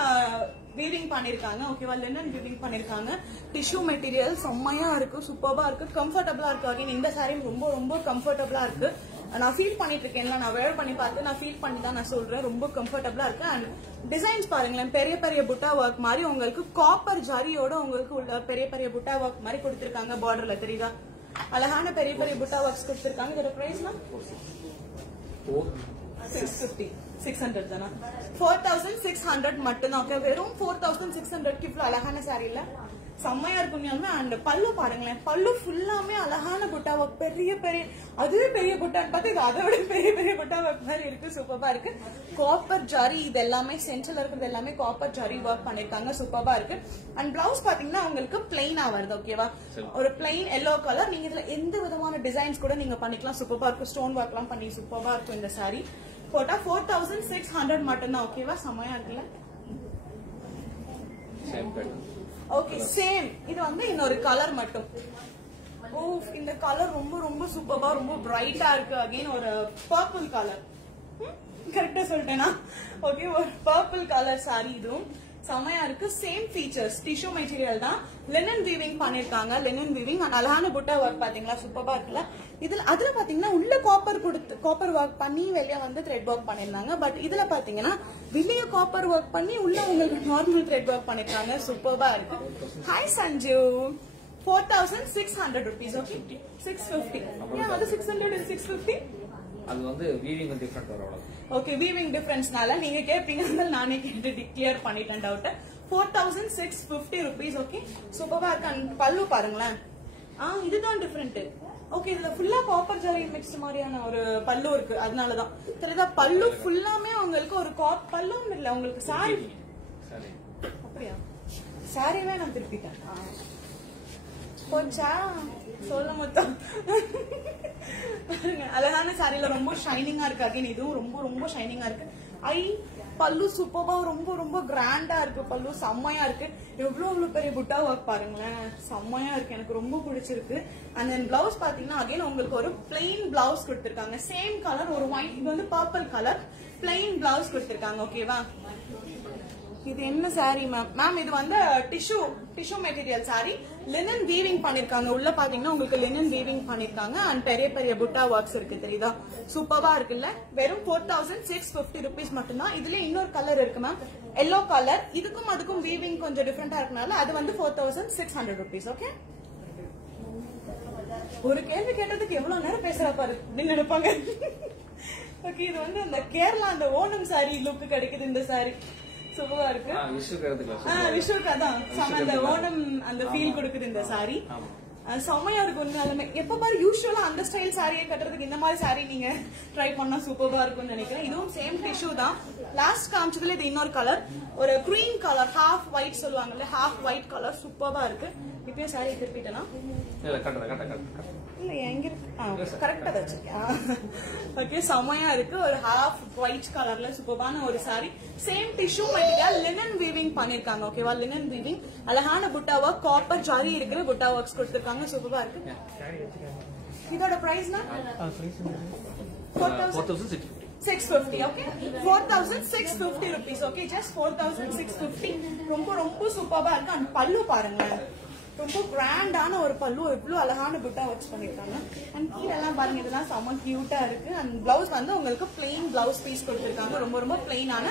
வீவிங் பண்ணிருக்காங்க. ஓகேவா, லினன் வீவிங் பண்ணிருக்காங்க. டிஷ்யூ மெட்டீரியல் செம்மையா இருக்கு, சூப்பரா இருக்கு, கம்ஃபர்டபிளா இருக்கு. அகைன் இந்த சாரி ரொம்ப ரொம்ப கம்ஃபர்டபிளா இருக்கு. நான் ஃபீல் பண்ணிட்டு இருக்கேன், நான் வேர் பண்ணி பார்த்து நான் ஃபீல் பண்ணி தான் நான் சொல்றேன். ரொம்ப கம்ஃபர்டபிளா இருக்கு. அண்ட் டிசைன்ஸ் பாருங்களேன், பெரிய புட்டா ஒர்க் மாதிரி உங்களுக்கு காப்பர் ஜரியோட உங்களுக்கு உள்ள பெரிய புட்டா ஒர்க் மாதிரி கொடுத்திருக்காங்க. பார்டர்ல தெரியுதா, அழகான பெரிய புட்டா ஒர்க்ஸ் கொடுத்திருக்காங்க. இதோட பிரைஸ்லாம் 600 தானா? 4600 மட்டும்தான். ஓகே, வெறும் 4600 இவ்வளவு அழகான சாரி இல்ல, செம்மையா இருக்கும். அண்ட் பல்லு பாருங்களேன், பல்லு ஃபுல்லாமே அழகான புட்டா ஒர்க், அதுவே பெரிய புட்டான்னு பார்த்து இது அதை விட பெரிய புட்டா ஒர்க் மாதிரி இருக்கு. சூப்பரா இருக்கு. காப்பர் ஜரி, இது எல்லாமே சென்டர்ல இருக்கிறது எல்லாமே காப்பர் ஜரி ஒர்க் பண்ணிருக்காங்க. சூப்பரா இருக்கு. அண்ட் பிளவுஸ் பாத்தீங்கன்னா உங்களுக்கு பிளைனா வருது. ஓகேவா, ஒரு பிளைன் எல்லோ கலர். நீங்க இதுல எந்த விதமான டிசைன்ஸ் கூட நீங்க பண்ணிக்கலாம். சூப்பரா இருக்கும். ஸ்டோன் ஒர்க் எல்லாம் பண்ணி சூப்பரா இருக்கும். இந்த சாரி போட்டா 4600 மட்டும்தான். ஓகேவா, செம்மையா இருக்குல்ல. Okay, same. இது வந்து இன்னொரு கலர் மட்டும். ஓ, இந்த கலர் ரொம்ப ரொம்ப சூப்பரா, ரொம்ப பிரைட்டா இருக்கு. அகைன் ஒரு பர்பிள் கலர். கரெக்டா சொல்லிட்டேனா? ஓகே, ஒரு பர்பிள் கலர் சாரி. இதுவும் செமையா இருக்கு. சேம் ஃபீச்சர்ஸ், டிஷ்யூ மெட்டீரியல் தான். லினன் வீவிங் பண்ணிருக்காங்க. லினன் வீவிங் அழகான புட்டா ஒர்க் பாத்தீங்களா, சூப்பரா இருக்குல்ல. அதுல பாத்தீங்கன்னா உள்ள காப்பர் ஒர்க் பண்ணி வெளியே வந்து த்ரெட் ஒர்க் பண்ணிருந்தாங்க. பட் இதுல பாத்தீங்கன்னா வெளியே காப்பர் ஒர்க் பண்ணி உள்ள உங்களுக்கு நார்மல் த்ரெட் ஒர்க் பண்ணிருக்காங்க. சூப்பரா இருக்கு. Hi Sanju, 4600 rupees. ஓகே, 650. ஏன் அது 600 650? அது வந்து வீவிங் டிஃபரண்ட் வர அவ்வளவு. ஓகே, வீவிங் டிஃபரன்ஸ்னால நீங்க கேப்பீங்க, நானே கேட்டு கிளியர் பண்ணிட்டேன் டவுட். 4650 rupees. ஓகே, சூப்பரா இருக்கு. பல்லு பாருங்களேன், இதுதான் டிஃபரெண்ட். ஓகே, இதுல ஃபுல்லா காப்பர் ஜரி மிக்ஸ் மாதிரியான ஒரு பல்லு இருக்கு. அதனாலதான் தெரியுதா, பல்லு ஃபுல்லாமே உங்களுக்கு ஒரு பல்லும் இல்ல உங்களுக்கு சாரி. அப்படியா, சாரியே நான் திருப்பிட்டேன். போச்சா சொல்ல மொத்தம். அழகான சாரியில ரொம்ப ஷைனிங்கா இருக்கு. அகைன் இதுவும் ரொம்ப ரொம்ப ஷைனிங்கா இருக்கு. பல்லு சூப்பரா ரொம்ப ரொம்ப கிராண்டா இருக்கு. பல்லு செம்மையா இருக்கு. எவ்வளவு பெரிய புட்டா ஒர்க் பாருங்களேன், செம்மையா இருக்கு. எனக்கு ரொம்ப பிடிச்சிருக்கு. அண்ட் தென் பிளவுஸ் பாத்தீங்கன்னா அகைன் உங்களுக்கு ஒரு பிளைன் பிளவுஸ் கொடுத்திருக்காங்க. சேம் கலர், ஒரு ஒயிட், இது வந்து பர்பிள் கலர் பிளைன் பிளவுஸ் கொடுத்திருக்காங்க. ஓகேவா, இது என்ன சாரி மேம்? இது வந்து tissue material sorry. Linen weaving பண்ணிருக்காங்க. உள்ள பாத்தீங்கன்னா உங்களுக்கு லினன் வீவிங் பண்ணிருக்காங்க. அண்ட் பெரிய புட்டா ஒர்க்ஸ் இருக்கு. தெரியுதா, சூப்பரா இருக்குல்ல. வெறும் 4650 rupees மட்டும்தான். இதுல இன்னொரு கலர் இருக்கு மேம், எல்லோ கலர். இதுக்கும் அதுக்கும் வீவிங் கொஞ்சம் டிஃபரெண்டா இருக்கனால அது வந்து 4600 rupees. ஓகே, ஒரு கேள்வி கேட்டதுக்கு எவ்வளவு நேரம் பேசுறா பாரு அப்படின்னு நினைப்பாங்க. ஓகே, இது வந்து அந்த கேரளா அந்த ஓணம் சாரி லுக்கு கிடைக்குது இந்த சாரி. சூப்பரா இருக்கு. விஷுக்கு அதான் அந்த ஓணம் அந்த ஃபீல் கொடுக்குது இந்த சாரி. செம்மையா இருக்கும். உண்மையாலுமே எப்ப பாரு யூஸ்வலா அந்த ஸ்டைல் சாரியை கட்டுறதுக்கு இந்த மாதிரி சாரி நீங்க ட்ரை பண்ணா சூப்பரா இருக்கும்னு நினைக்கிறேன். இதுவும் சேம் டிஷ்யூ தான். லாஸ்ட் காமிச்சதுல இது இன்னொரு கலர், ஒரு கிரீம் கலர், ஹாஃப் ஒயிட் சொல்லுவாங்கல்ல, ஹாஃப் ஒயிட் கலர். சூப்பரா இருக்கு. இப்பயும் சாரி திருப்பிட்டேனா இல்ல எங்க இருக்கு? கரெக்டா வச்சிருக்கேன். ஓகே, செமையா இருக்கு. ஒரு ஹாஃப் ஒயிட் கலர்ல சூப்பரான ஒரு sorry. Same tissue material linen weaving பண்ணிருக்காங்க. ஓகேவா, லினன் வீவிங் அழகான புட்டா ஒர்க், காப்பர் ஜரி இருக்கிற புட்டா ஒர்க்ஸ் கொடுத்திருக்காங்க. சூப்பரா இருக்கு. இதோட பிரைஸ்னா 4,650. Okay, 4,650 rupees. Okay, just 4,650. ரொம்ப ரொம்ப சூப்பரா இருக்கு. அந்த பல்லு பாருங்க, ரொம்ப கிராண்டான ஒரு பல்லு, எவ்வளவு அழகான புட்டா ஒர்க்ஸ் பண்ணிருக்காங்க. அண்ட் கீழ எல்லாம் பாருங்க, இதெல்லாம் செம்ம கியூட்டா இருக்கு. அண்ட் பிளவுஸ் வந்து உங்களுக்கு பிளெயின் பிளவுஸ் பீஸ் கொடுத்திருக்காங்க. ரொம்ப ரொம்ப பிளெயினான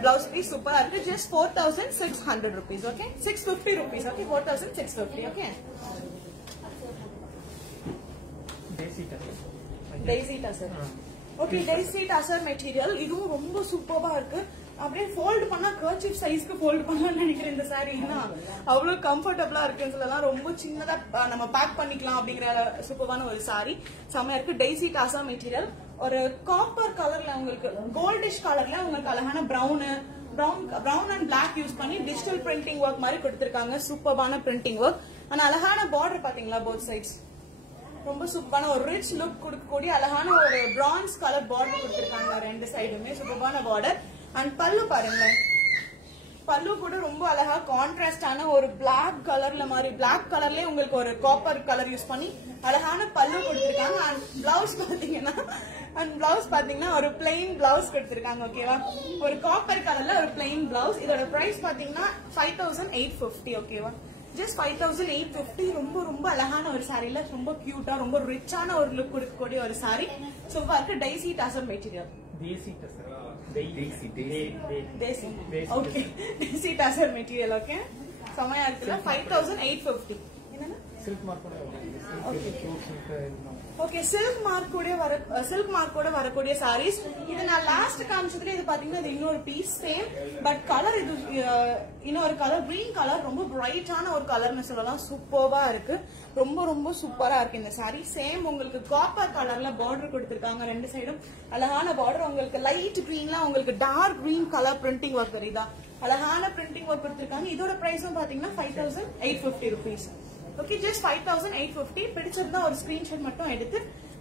பிளவுஸ் பீஸ் சூப்பரா இருக்கு. Just 4,600 rupees. Okay, 650 rupees. Okay, 4,650. Okay, daisy tussar. Okay, daisy tussar material. இதுவும் ரொம்ப சூப்பரா இருக்கு. அப்படியே ஃபோல்ட் பண்ணா கர்ச்சீஃப் சைஸ்க்கு ஃபோல்ட் பண்ணலாம்னு நினைக்கிறேன். இந்த சாரி அவ்வளவு கம்ஃபர்டபுளா இருக்குன்னு சொல்லலாம். ரொம்ப சின்னதா நம்ம பேக் பண்ணிக்கலாம் அப்படிங்கிற சூப்பரான ஒரு சாரி. செமையா இருக்கு. Daisy tussar material. ஒரு காப்பர் கலர்ல உங்களுக்கு கோல்டிஷ் கலர்ல உங்களுக்கு அழகான பிரவுன் அண்ட் பிளாக் யூஸ் பண்ணி டிஜிட்டல் பிரிண்டிங் ஒர்க் மாதிரி கொடுத்திருக்காங்க. சூப்பரான பிரிண்டிங் ஒர்க். ஆனா அழகான பார்டர் பாத்தீங்களா, போத் சைட்ஸ் ரொம்ப சூப்பரான ஒரு ரிச் லுக் கொடுக்கக்கூடிய அழகான ஒரு பிரான்ஸ் கலர் பார்டர் கொடுத்திருக்காங்க. ரெண்டு சைடுமே சூப்பரான பார்டர். அண்ட் பல்லு பாருங்க, பல்லு கூட ரொம்ப அழகா கான்ட்ராஸ்டான ஒரு பிளாக் கலர்ல மாதிரி, பிளாக் கலர்லயே உங்களுக்கு ஒரு காப்பர் கலர் யூஸ் பண்ணி அழகான பல்லு கொடுத்திருக்காங்க. அண்ட் பிளவுஸ் பாத்தீங்கன்னா ஒரு பிளெயின் பிளவுஸ் கொடுத்திருக்காங்க. ஓகேவா, ஒரு காப்பர் கலர்ல ஒரு பிளெயின் பிளவுஸ். இதோட பிரைஸ் பாத்தீங்கன்னா 5,850. ஓகேவா, ஜஸ்ட் 5,850. ரொம்ப ரொம்ப அழகான ஒரு சாரில ரொம்ப கியூட்டா ரொம்ப ரிச்சான ஒரு லுக் கொடுக்கக்கூடிய ஒரு சாரி. சூப்பரா இருக்கு. Daisy tussar material. Okay, daisy tussar material. Okay, செமையா இருக்குல்ல. 5,850. என்னன்னா சில்க் மார்க் கூட வரக்கூடிய சாரீஸ். இது நான் லாஸ்ட் காமிச்சதுல இது பாத்தீங்கன்னா இது இன்னொரு பீஸ் சேம், பட் கலர் இது இன்னொரு கலர், கிரீன் கலர். ரொம்ப பிரைட்டான ஒரு கலர்னு சொல்லலாம். சூப்பர்வா இருக்கு. ரொம்ப ரொம்ப சூப்பரா இருக்கு இந்த சாரி. சேம் உங்களுக்கு காப்பர் கலர்ல பார்டர் கொடுத்திருக்காங்க. ரெண்டு சைடும் அழகான பார்டர். உங்களுக்கு லைட் கிரீன்ல உங்களுக்கு dark green colour printing work தெரியுதா, அழகான பிரிண்டிங் ஒர்க் கொடுத்திருக்காங்க. இதோட பிரைஸும் பாத்தீங்கன்னா 5,850 rupees. Okay, just 5,850. பிடிச்சிருந்தா ஒரு ஸ்கிரீன்ஷாட் மட்டும் எடுத்து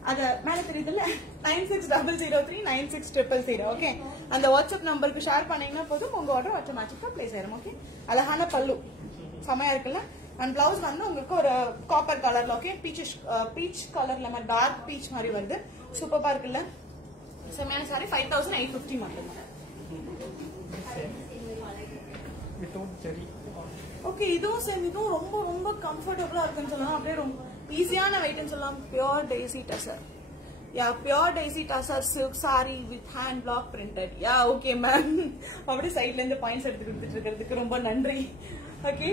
அத மேல தெரியுதுல்ல 9600396000. ஓகே, அந்த வாட்ஸ்அப் நம்பருக்கு ஷேர் பண்ணீங்கன்னா போதும், உங்க ஆர்டர் ஆட்டோமேட்டிக்கா பிளேஸ் ஆயிரும். ஓகே, அழகான பல்லு செமையா இருக்குல்ல. அண்ட் பிளவுஸ் வந்து உங்களுக்கு ஒரு காப்பர் கலர்ல, ஓகே, பீச் கலர்ல டார்க் பீச் மாதிரி வருது. சூப்பரா இருக்குல்ல, செமையான சாரி. 5,850 மட்டும். ஓகே, இதுவும் சேம். இதுவும் ரொம்ப ரொம்ப கம்ஃபர்டபுளா இருக்குன்னு சொல்லலாம். அப்படியே ரொம்ப ஈஸியான வெயிட்னு சொல்லலாம். Pure daisy tussar. Pure daisy tussar silk sorry with hand black printed. Okay ma'am, அப்படியே சைட்ல இருந்து பாயிண்ட்ஸ் எடுத்து கொடுத்துட்டு இருக்கிறதுக்கு ரொம்ப நன்றி. ஓகே,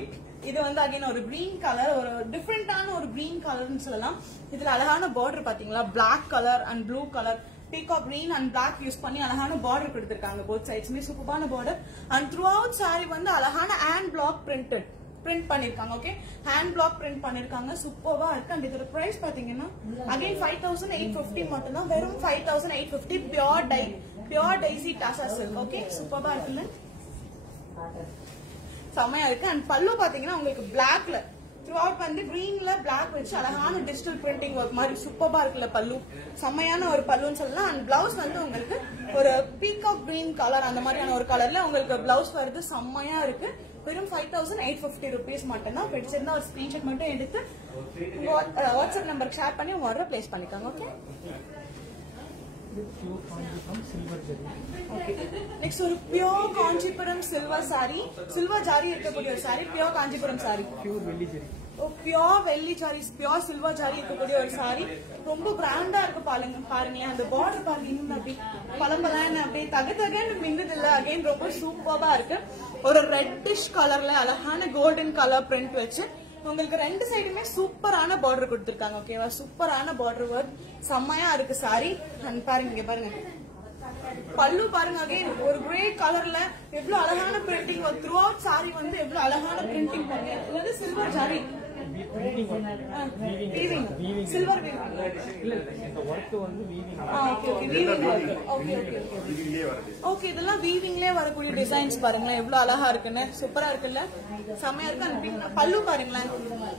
இது வந்து அகைன் ஒரு கிரீன் கலர், ஒரு டிஃப்ரெண்டான ஒரு கிரீன் கலர்னு சொல்லலாம். இதுல அழகான பார்டர் பாத்தீங்களா, black colour and blue colour, peacock green and black use பண்ணி அழகான பார்டர் கொடுத்திருக்காங்க. போத் சைட்ஸ்மே சூப்பரான border. And throughout sari வந்து அழகான ஹேண்ட் பிளாக் பிரிண்ட் பண்ணிருக்காங்க. ஓகே, ஹேண்ட் பிளாக் பிரிண்ட் பண்ணிருக்காங்க. சூப்பரா இருக்கு. அண்ட் இதோட பிரைஸ் பாத்தீங்கன்னா அகைன் 5,850 மட்டும் தான். வெறும் 5,850. Pure daisy tussar silk. Okay, சூப்பரா இருக்குல்ல, செமையா இருக்கு. அண்ட் பல்லு பாத்தீங்கன்னா உங்களுக்கு பிளாக்ல த்ரூ அவுட் வந்து கிரீன்ல பிளாக் வச்சு அழகான டிஜிட்டல் பிரிண்டிங் ஒர்க் மாதிரி சூப்பரா இருக்குல்ல பல்லு. செமையான ஒரு பல்லுன்னு சொல்லலாம். அண்ட் பிளவுஸ் வந்து உங்களுக்கு ஒரு பீகாக் கிரீன் கலர் அந்த மாதிரியான ஒரு கலர்ல உங்களுக்கு பிளவுஸ் வருது. செம்மையா இருக்கு. வெறும் 5,850 rupees மட்டும் தான். பிடிச்சிருந்தா ஒரு ஸ்கிரீன்ஷாட் மட்டும் எடுத்து வாட்ஸ்அப் நம்பருக்கு ஷேர் பண்ணி உங்க ஆர்டர் பிளேஸ் பண்ணிக்கோங்க. ஓகே, நெக்ஸ்ட் ஒரு pure Kanchipuram silver sorry, silver zari இருக்கக்கூடிய ஒரு sorry, pure Kanchipuram sorry, pure வெள்ளி சாரி, பியோர் சில்வர் ஜாரி இருக்கக்கூடிய ஒரு சாரி. ரொம்ப கிராண்டா இருக்கு பாருங்களேன். அந்த பார்டர் பாருங்க, இன்னும் அப்படி பழம்பலான்னு அப்படியே தகன்னு மிங்குது இல்ல. அகைன் ரொம்ப சூப்பரா இருக்கு. ஒரு ரெட்டிஷ் கலர்ல அழகான கோல்டன் கலர் பிரிண்ட் வச்சு உங்களுக்கு ரெண்டு சைடுமே சூப்பரான பார்டர் கொடுத்திருக்காங்க. ஓகேவா, சூப்பரான பார்டர் ஒர்க் செம்மையா இருக்கு சாரி. பாருங்க, இங்க பாருங்க பல்லு பாருங்க. அகைன் ஒரு கிரே கலர்ல எவ்வளவு அழகான printing work. Through out sari வந்து எவ்வளவு அழகான பிரிண்டிங் பண்ணி, இது சில்வர் சாரி சில்வர் ஓகே. இதெல்லாம் வீவிங்லயே வரக்கூடிய டிசைன்ஸ் பாருங்களேன், எவ்வளவு அழகா இருக்குன்னு. சூப்பரா இருக்குல்ல, செம்மையா இருக்கு. பல்லு பாருங்களேன்,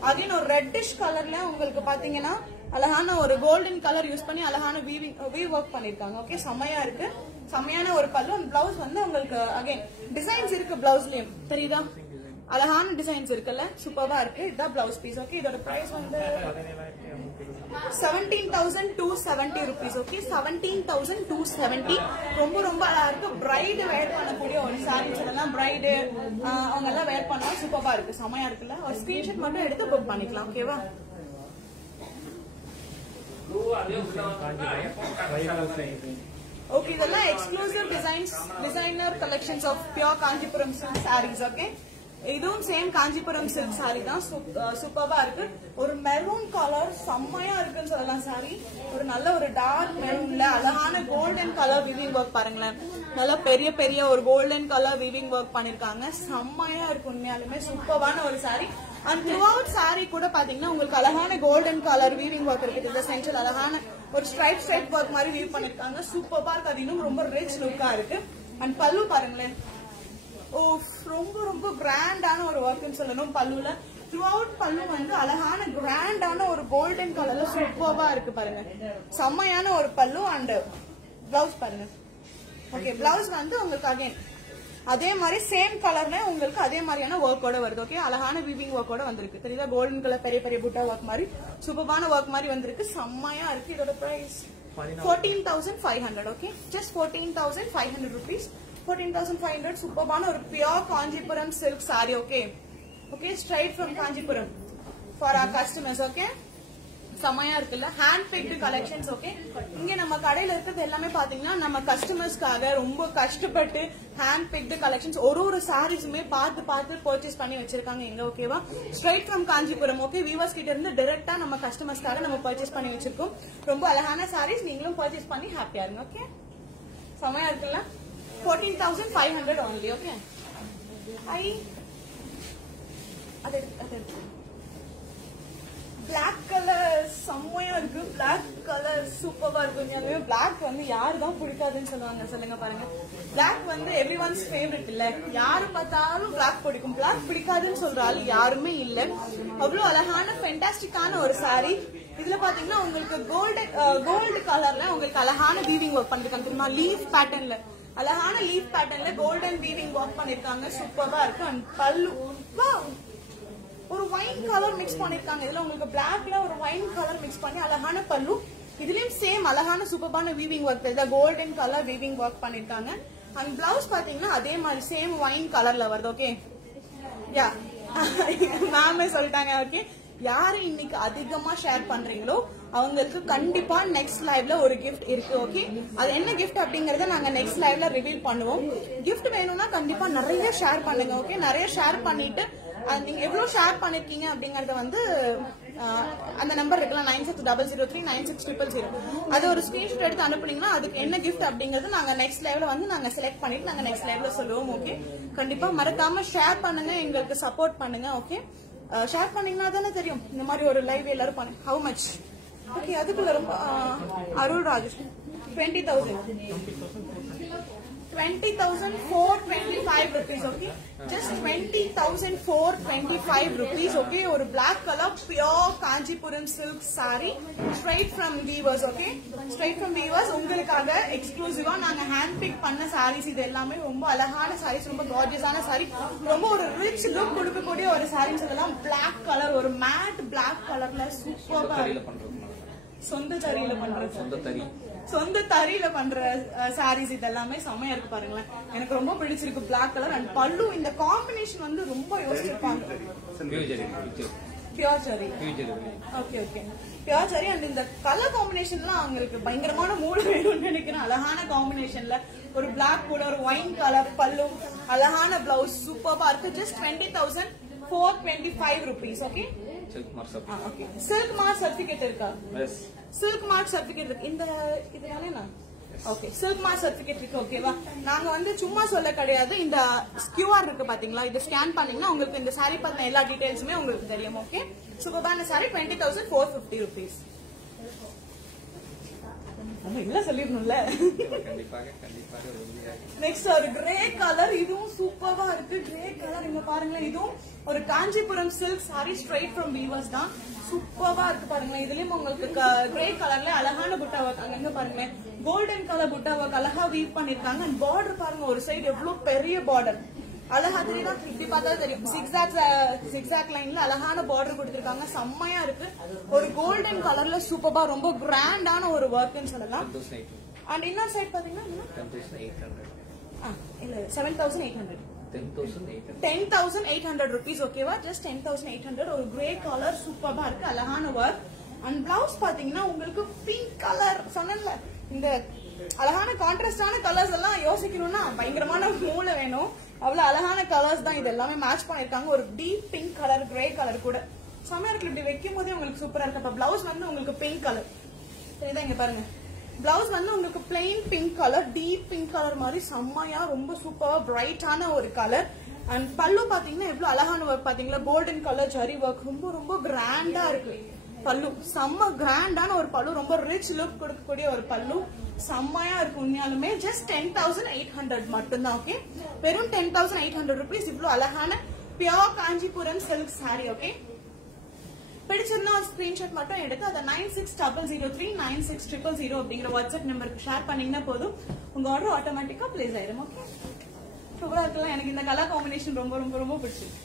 அகைன் ஒரு ரெட்டிஷ் கலர்ல உங்களுக்கு பாத்தீங்கன்னா அழகான ஒரு கோல்டன் கலர் யூஸ் பண்ணி அழகான வீவ் ஒர்க் பண்ணிருக்காங்க. ஓகே, செம்மையா இருக்கு. செம்மையான ஒரு பல்லு. பிளவுஸ் வந்து உங்களுக்கு அகைன் டிசைன்ஸ் இருக்கு பிளவுஸ்லயும், தெரியுதா? அழகான டிசைன்ஸ் இருக்குல்ல, சூப்பரா இருக்கு. இதுதான் பிளவுஸ் பீஸ். ஓகே, இதோட பிரைஸ் வந்து 17,270 rupees. ஓகே, 17,270. ரொம்ப ரொம்ப அழகா இருக்கு. பிரைடு வேர் பண்ணக்கூடிய ஒரு சாரீஸ் எல்லாம் பிரைடு அவங்க எல்லாம் வேர் பண்ணா சூப்பரா இருக்கு, செமையா இருக்குல்ல. ஒரு ஸ்கிரீன்ஷாட் மட்டும் எடுத்து புக் பண்ணிக்கலாம். ஓகேவா? ஓகே, இதெல்லாம் exclusive designer collections of pure Kanchipuram silk saris. Okay, இதுவும் சேம் காஞ்சிபுரம் சில்க் சாரி தான். சூப்பரா இருக்கு. ஒரு மெரூன் கலர் செம்மையா இருக்குன்னு சொல்லலாம் சாரி. ஒரு நல்ல ஒரு டார்க் மெரூன்ல அழகான கோல்டன் கலர் வீவிங் ஒர்க் பாருங்களேன். நல்ல பெரிய பெரிய ஒரு கோல்டன் கலர் வீவிங் ஒர்க் பண்ணிருக்காங்க. செம்மையா இருக்கு, உண்மையாலுமே சூப்பரான ஒரு sorry. And throughout sorry கூட பாத்தீங்கன்னா உங்களுக்கு அழகான கோல்டன் கலர் வீவிங் ஒர்க் இருக்கு. இந்த சென்டர் அழகான ஒரு ஸ்ட்ரைப் ஒர்க் மாதிரி வீவ் பண்ணிருக்காங்க. சூப்பரா இருக்கு. அது இன்னும் ரொம்ப ரிச் லுக்கா இருக்கு. அண்ட் பல்லு பாருங்களேன், ஓ ரொம்ப ரொம்ப கிராண்டான ஒரு ஒர்க்னு சொல்லணும். பல்லுல த்ரூ அவுட் பல்லு வந்து அழகான கிராண்டான ஒரு கோல்டன் கலர்ல சூப்பர்வா இருக்கு பாருங்க. செம்மையான ஒரு பல்லு. அண்ட் பிளவுஸ் பாருங்க. ஓகே, பிளவுஸ் வந்து உங்களுக்கு அகைன் அதே மாதிரி சேம் கலர்ல உங்களுக்கு அதே மாதிரியான ஒர்க்கோட வருது. ஓகே, அழகான வீவிங் ஒர்க்கோட வந்திருக்கு. தெரியுதா? கோல்டன் கலர் பெரிய பெரிய புட்டா ஒர்க் மாதிரி சூப்பரான ஒர்க் மாதிரி வந்திருக்கு. செம்மையா இருக்கு. இதோட பிரைஸ் 14,500. Okay, just 14,500 rupees. 14,500. சூப்பரான ஒரு pure Kanchipuram silk sorry. Okay okay, straight from Kanchipuram for our customers. Okay, செமையா இருக்குல்ல. Hand picked collections. ஓகே, இங்க நம்ம கடையில இருக்கிறது எல்லாமே பாத்தீங்கன்னா நம்ம கஸ்டமர்ஸ்க்காக ரொம்ப கஷ்டப்பட்டு ஹேண்ட் பிக்டு கலெக்ஷன்ஸ் ஒரு சாரீஸுமே பார்த்து பார்த்து பர்ச்சேஸ் பண்ணி வச்சிருக்காங்க இங்க. ஓகேவா? Straight from Kanchipuram. Okay, weavers கிட்ட இருந்து டைரக்டா நம்ம கஸ்டமர்ஸ்க்காக நம்ம பர்ச்சேஸ் பண்ணி வச்சிருக்கோம். ரொம்ப அழகான சாரீஸ், நீங்களும் பர்ச்சேஸ் பண்ணி ஹாப்பியா இருங்க. ஓகே, செமையா இருக்குல்ல. 14,500 only. ஓகே, பிளாக் கலர் செம்மையா இருக்கு. பிளாக் கலர் சூப்பரா இருக்கு. பிளாக் வந்து யாரு தான் பிடிக்காதுன்னு சொல்லுவாங்க சொல்லுங்க பாருங்க. பிளாக் வந்து எவ்ரி ஒன்ஸ் ஃபேவரட் இல்ல. யாரு பார்த்தாலும் பிளாக் பிடிக்கும். பிளாக் பிடிக்காதுன்னு சொல்ற ஆள் யாருமே இல்ல. அவ்வளவு அழகான ஃபென்டாஸ்டிக்கான ஒரு சாரி. இதுல பாத்தீங்கன்னா உங்களுக்கு கோல்டு கலர்ல உங்களுக்கு அழகான வீவிங் ஒர்க் பண்ணிருக்காங்க. தெரியுமா? லீஃப் பேட்டர்ன்ல அழகான லீஃப் பேட்டர்ன்ல கோல்டன் வீவிங் ஒர்க் பண்ணிருக்காங்க. சூப்பரா இருக்கு. அண்ட் பல்லு ஒரு வைன் கலர் மிக்ஸ் பண்ணிருக்காங்க. இதுல உங்களுக்கு பிளாக்ல ஒரு வைன் கலர் மிக்ஸ் பண்ணி அழகான பல்லு. இதுலயும் சேம் அழகான சூப்பரான weaving work, golden colour weaving work பண்ணிருக்காங்க. அண்ட் பிளவுஸ் பாத்தீங்கன்னா அதே மாதிரி சேம் வைன் கலர்ல வருது. ஓகே, யா மேமே சொல்லிட்டாங்க. ஓகே, யாரு இன்னைக்கு அதிகமா ஷேர் பண்றீங்களோ அவங்களுக்கு கண்டிப்பா நெக்ஸ்ட் லைவ்ல ஒரு கிஃப்ட் இருக்கு. ஓகே, அது என்ன கிஃப்ட் அப்படிங்கறத நாங்க நெக்ஸ்ட் லைவ்ல ரிவீல் பண்ணுவோம். கிஃப்ட் வேணும்னா கண்டிப்பா நிறைய ஷேர் பண்ணுங்க. ஓகே, நிறைய ஷேர் பண்ணிட்டு நீங்க எவ்வளவு ஷேர் பண்ணிருக்கீங்க அப்படிங்கறத வந்து அந்த நம்பர் இருக்குல்ல 9600396000 அது ஒரு ஸ்கிரீன்ஷாட் எடுத்து அனுப்புனீங்கன்னா அதுக்கு என்ன கிஃப்ட் அப்படிங்கறது நாங்க நெக்ஸ்ட் லைவ்ல வந்து நாங்க செலக்ட் பண்ணிட்டு நாங்க நெக்ஸ்ட் லைவ்ல சொல்லுவோம். ஓகே, கண்டிப்பா மறக்காம ஷேர் பண்ணுங்க, எங்களுக்கு சப்போர்ட் பண்ணுங்க. ஓகே, ஷேர் பண்ணீங்கன்னா தானே தெரியும் இந்த மாதிரி ஒரு லைவ் எல்லாரும் பண்ணு. How much? ஓகே, அதுக்குள்ள ரொம்ப அருள் Rajesh 20,425 rupees. Okay, just 20,425 rupees. Okay, ஒரு black color pure Kanchipuram silk saree straight from weavers. Okay, straight from weavers உங்களுக்காக எக்ஸ்க்ளூசிவா நாங்க ஹேண்ட் பிக் பண்ண sarees. இது எல்லாமே ரொம்ப அழகான sarees, ரொம்ப gorgeous-ஆன saree, ரொம்ப ஒரு rich look கொடுக்கக்கூடிய ஒரு saree சொல்லலாம். black color, ஒரு matte black colorல சூப்பரா சொந்த தறியில பண்றது, சொந்த தறியில பண்ற சாரீஸ் இதெல்லாமே செமையா இருக்கு பாருங்களேன். எனக்கு ரொம்ப பிடிச்சிருக்கு பிளாக் கலர் அண்ட் பல்லு. இந்த காம்பினேஷன் வந்து ரொம்ப யோசிச்சிருப்பாங்க. Pure zari. Okay okay, pure zari and இந்த கலர் காம்பினேஷன்லாம் அவங்களுக்கு பயங்கரமான மூடு வேணும்னு நினைக்கிறேன். அழகான காம்பினேஷன்ல ஒரு பிளாக் கூட ஒரு ஒயின் கலர் பல்லு, அழகான பிளவுஸ் சூப்பரா இருக்கு. Just 20,425 rupees. Okay, silk mark certificate இருக்கா? சில்க் மார்க் சர்டிபிகேட் இருக்கு இந்த இதுனால. ஓகே, சில்க் மார்க் சர்டிபிகேட் இருக்கு. ஓகேவா, நாங்க வந்து சும்மா சொல்ல கிடையாது. இந்த QR இருக்கு பாத்தீங்களா, இதை ஸ்கேன் பண்ணீங்கன்னா உங்களுக்கு இந்த சாரி பத்தின எல்லா டீடைல்ஸுமே உங்களுக்கு தெரியும். ஓகே, சூப்பரான சாரி 20,450 rupees. நம்ம இல்ல சொல்லிடணும்ல. கண்டிப்பாக கண்டிப்பாக நெக்ஸ்ட் ஒரு கிரே கலர், இதுவும் சூப்பரா இருக்கு. கிரே கலர் இங்க பாருங்க, இதுவும் ஒரு Kanchipuram silk sari straight from weavers தான். சூப்பரா இருக்கு பாருங்க. இதுலயும் உங்களுக்கு கிரே கலர்ல அழகான புட்டா ஒர்க், அங்க பாருங்க கோல்டன் கலர் புட்டா ஒர்க் அழகா வீவ் பண்ணிருக்காங்க. அண்ட் பார்டர் பாருங்க, ஒரு சைடு எவ்வளவு பெரிய பார்டர் அழகா தெரியுதா, இப்படி பார்த்தா தெரியும். சிக்ஸாக் லைன்ல அழகான பார்டர் கொடுத்திருக்காங்க, செம்மையா இருக்கு. ஒரு கோல்டன் கலர்ல சூப்பரா ரொம்ப கிராண்டான ஒரு ஒர்க்னு சொல்லலாம். அண்ட் இன்னொரு சைடு பாத்தீங்கன்னா இல்ல 7,800 10,800 rupees. ஓகேவா, ஜஸ்ட் 10,800. ஒரு கிரே கலர் சூப்பரா இருக்கு, அழகான ஒர்க். அண்ட் பிளவுஸ் பாத்தீங்கன்னா உங்களுக்கு பிங்க் கலர் சொன்னல. இந்த அழகான கான்ட்ராஸ்டான கலர்ஸ் எல்லாம் யோசிக்கணும்னா பயங்கரமான மூளை வேணும். அவ்வளவு அழகான கலர்ஸ் தான் இது எல்லாமே மேட்ச் பண்ணிருக்காங்க. ஒரு deep pink colour, grey colour கூட செம்மையா இருக்கு. இப்படி வைக்கும் போதே உங்களுக்கு சூப்பரா இருக்கு. அப்ப பிளவுஸ் வந்து உங்களுக்கு பிங்க் கலர் சரிதான், இங்க பாருங்க. பிளவுஸ் வந்து உங்களுக்கு plain pink colour, deep pink colour மாதிரி செம்மையா ரொம்ப சூப்பரா பிரைட்டான ஒரு கலர். அண்ட் பல்லு பாத்தீங்கன்னா எவ்வளவு அழகான ஒர்க் பாத்தீங்களா, கோல்டன் கலர் ஜரி ஒர்க், ரொம்ப ரொம்ப கிராண்டா இருக்கு பல்லு. செம்ம கிராண்டான ஒரு பல்லு, ரொம்ப ரிச் லுக் கொடுக்கக்கூடிய ஒரு பல்லு, செம்மையா இருக்கு உண்மையாலுமே. ஜஸ்ட் 10,800 மட்டும்தான். ஓகே, வெறும் 10,800 rupees. இவ்வளவு அழகான pure Kanchipuram silk sorry. Okay, பிடிச்சிருந்தா ஒரு ஸ்கிரீன்ஷாட் மட்டும் எடுத்து அதை 9600396000 அப்படிங்கிற வாட்ஸ்அப் நம்பருக்கு ஷேர் பண்ணீங்கன்னா போதும், உங்க ஆர்டர் ஆட்டோமேட்டிக்கா பிளேஸ் ஆயிரும். ஓகே, சூப்பரா இருக்கலாம். எனக்கு இந்த கலர் காம்பினேஷன் ரொம்ப ரொம்ப ரொம்ப பிடிச்சிருக்கு.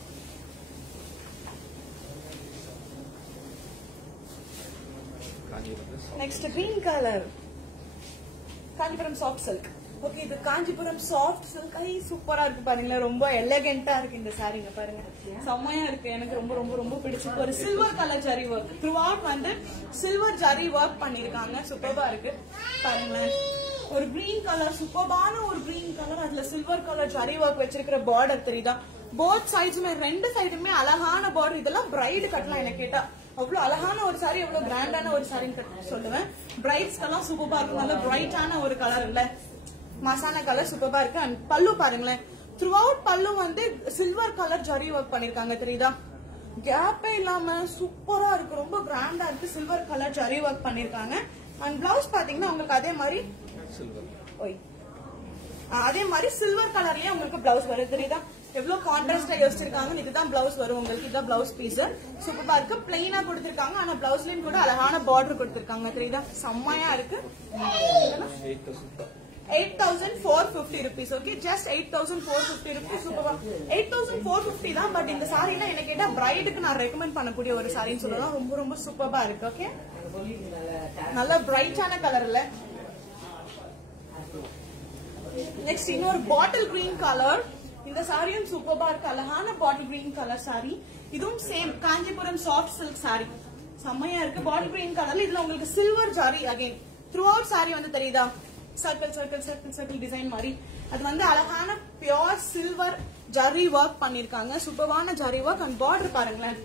Next green colour, Kanchipuram soft silk. Okay, இது காஞ்சிபுரம் சாஃப்ட் சில்க். சூப்பரா இருக்கு பாருங்களா, ரொம்ப எலகென்ட்டா இருக்கு இந்த சாரீங்க பாருங்க, செம்மையா இருக்கு. எனக்கு ரொம்ப ரொம்ப ரொம்ப பிடிச்சிருக்கு. ஒரு silver colour zari work, through out வந்து சில்வர் ஜரி ஒர்க் பண்ணிருக்காங்க, சூப்பரா இருக்கு பாருங்களேன். ஒரு கிரீன் கலர், சூப்பரான ஒரு கிரீன் கலர், அதுல சில்வர் கலர் ஜரி ஒர்க் வச்சிருக்கிற பார்டர் தெரியுதா, போத் சைட்ஸுமே ரெண்டு சைடுமே அழகான பார்டர். இதெல்லாம் பிரைடு கட்டலாம் என்ன கேட்டா, அவ்வளவு அழகான ஒரு சாரி, அவ்வளவு கிராண்டான ஒரு சாரின்னு சொல்லுவேன். பிரைட்ஸ்க்கு எல்லாம் சூப்பரா இருக்கு, நல்ல பிரைட்டான ஒரு கலர் இல்ல, மசாலா கலர் சூப்பரா இருக்கு. அண்ட் பல்லு பாருங்களேன், த்ரூ அவுட் பல்லு வந்து சில்வர் கலர் ஜரி ஒர்க் பண்ணிருக்காங்க தெரியுதா, கேப்பே இல்லாம சூப்பரா இருக்கு, ரொம்ப கிராண்டா இருக்கு, சில்வர் கலர் ஜரி ஒர்க் பண்ணிருக்காங்க. அண்ட் பிளவுஸ் பாத்தீங்கன்னா உங்களுக்கு அதே மாதிரி சில்வர் கலர்லயே உங்களுக்கு பிளவுஸ் வருது தெரியுதா, எவ்வளவு கான்ட்ராஸ்டா யோசிச்சிருக்காங்க. இதுதான் பிளவுஸ் வரும் உங்களுக்கு, இதுதான் பிளவுஸ் பீஸ், சூப்பரா இருக்கு. பிளைனா கொடுத்திருக்காங்க, ஆனா பிளவுஸ்லயும் கூட அழகான பார்டர் கொடுத்திருக்காங்க தெரியுதா, செம்மையா இருக்கு. 8,450 rupees. Okay, just 8,450 rupees. சூப்பரா 8,450 தான். பட் இந்த சாரினா என்ன கேட்டா பிரைடுக்கு நான் ரெக்கமெண்ட் பண்ணக்கூடிய ஒரு சாரின்னு சொல்லலாம், ரொம்ப ரொம்ப சூப்பரா இருக்கு. ஓகே, நல்ல பிரைட்டான கலர்ல. நெக்ஸ்ட் இன்னொரு பாட்டில் கிரீன் கலர், இந்த சாரியும் சூப்பரா இருக்கு, அழகான பாட்டில் கிரீன் கலர் சாரி. இதுவும் same Kanchipuram soft silk sorry, செம்மையா இருக்கு. பாட்டில் கிரீன் கலர்ல இதுல உங்களுக்கு silver zari again through out sari வந்து தெரியுதா, circle circle circle circle design மாதிரி. அது வந்து அழகான பியோர் சில்வர் ஜரி ஒர்க் பண்ணிருக்காங்க, சூப்பரான ஜரி ஒர்க். அண்ட் பார்டர் பாருங்களேன்,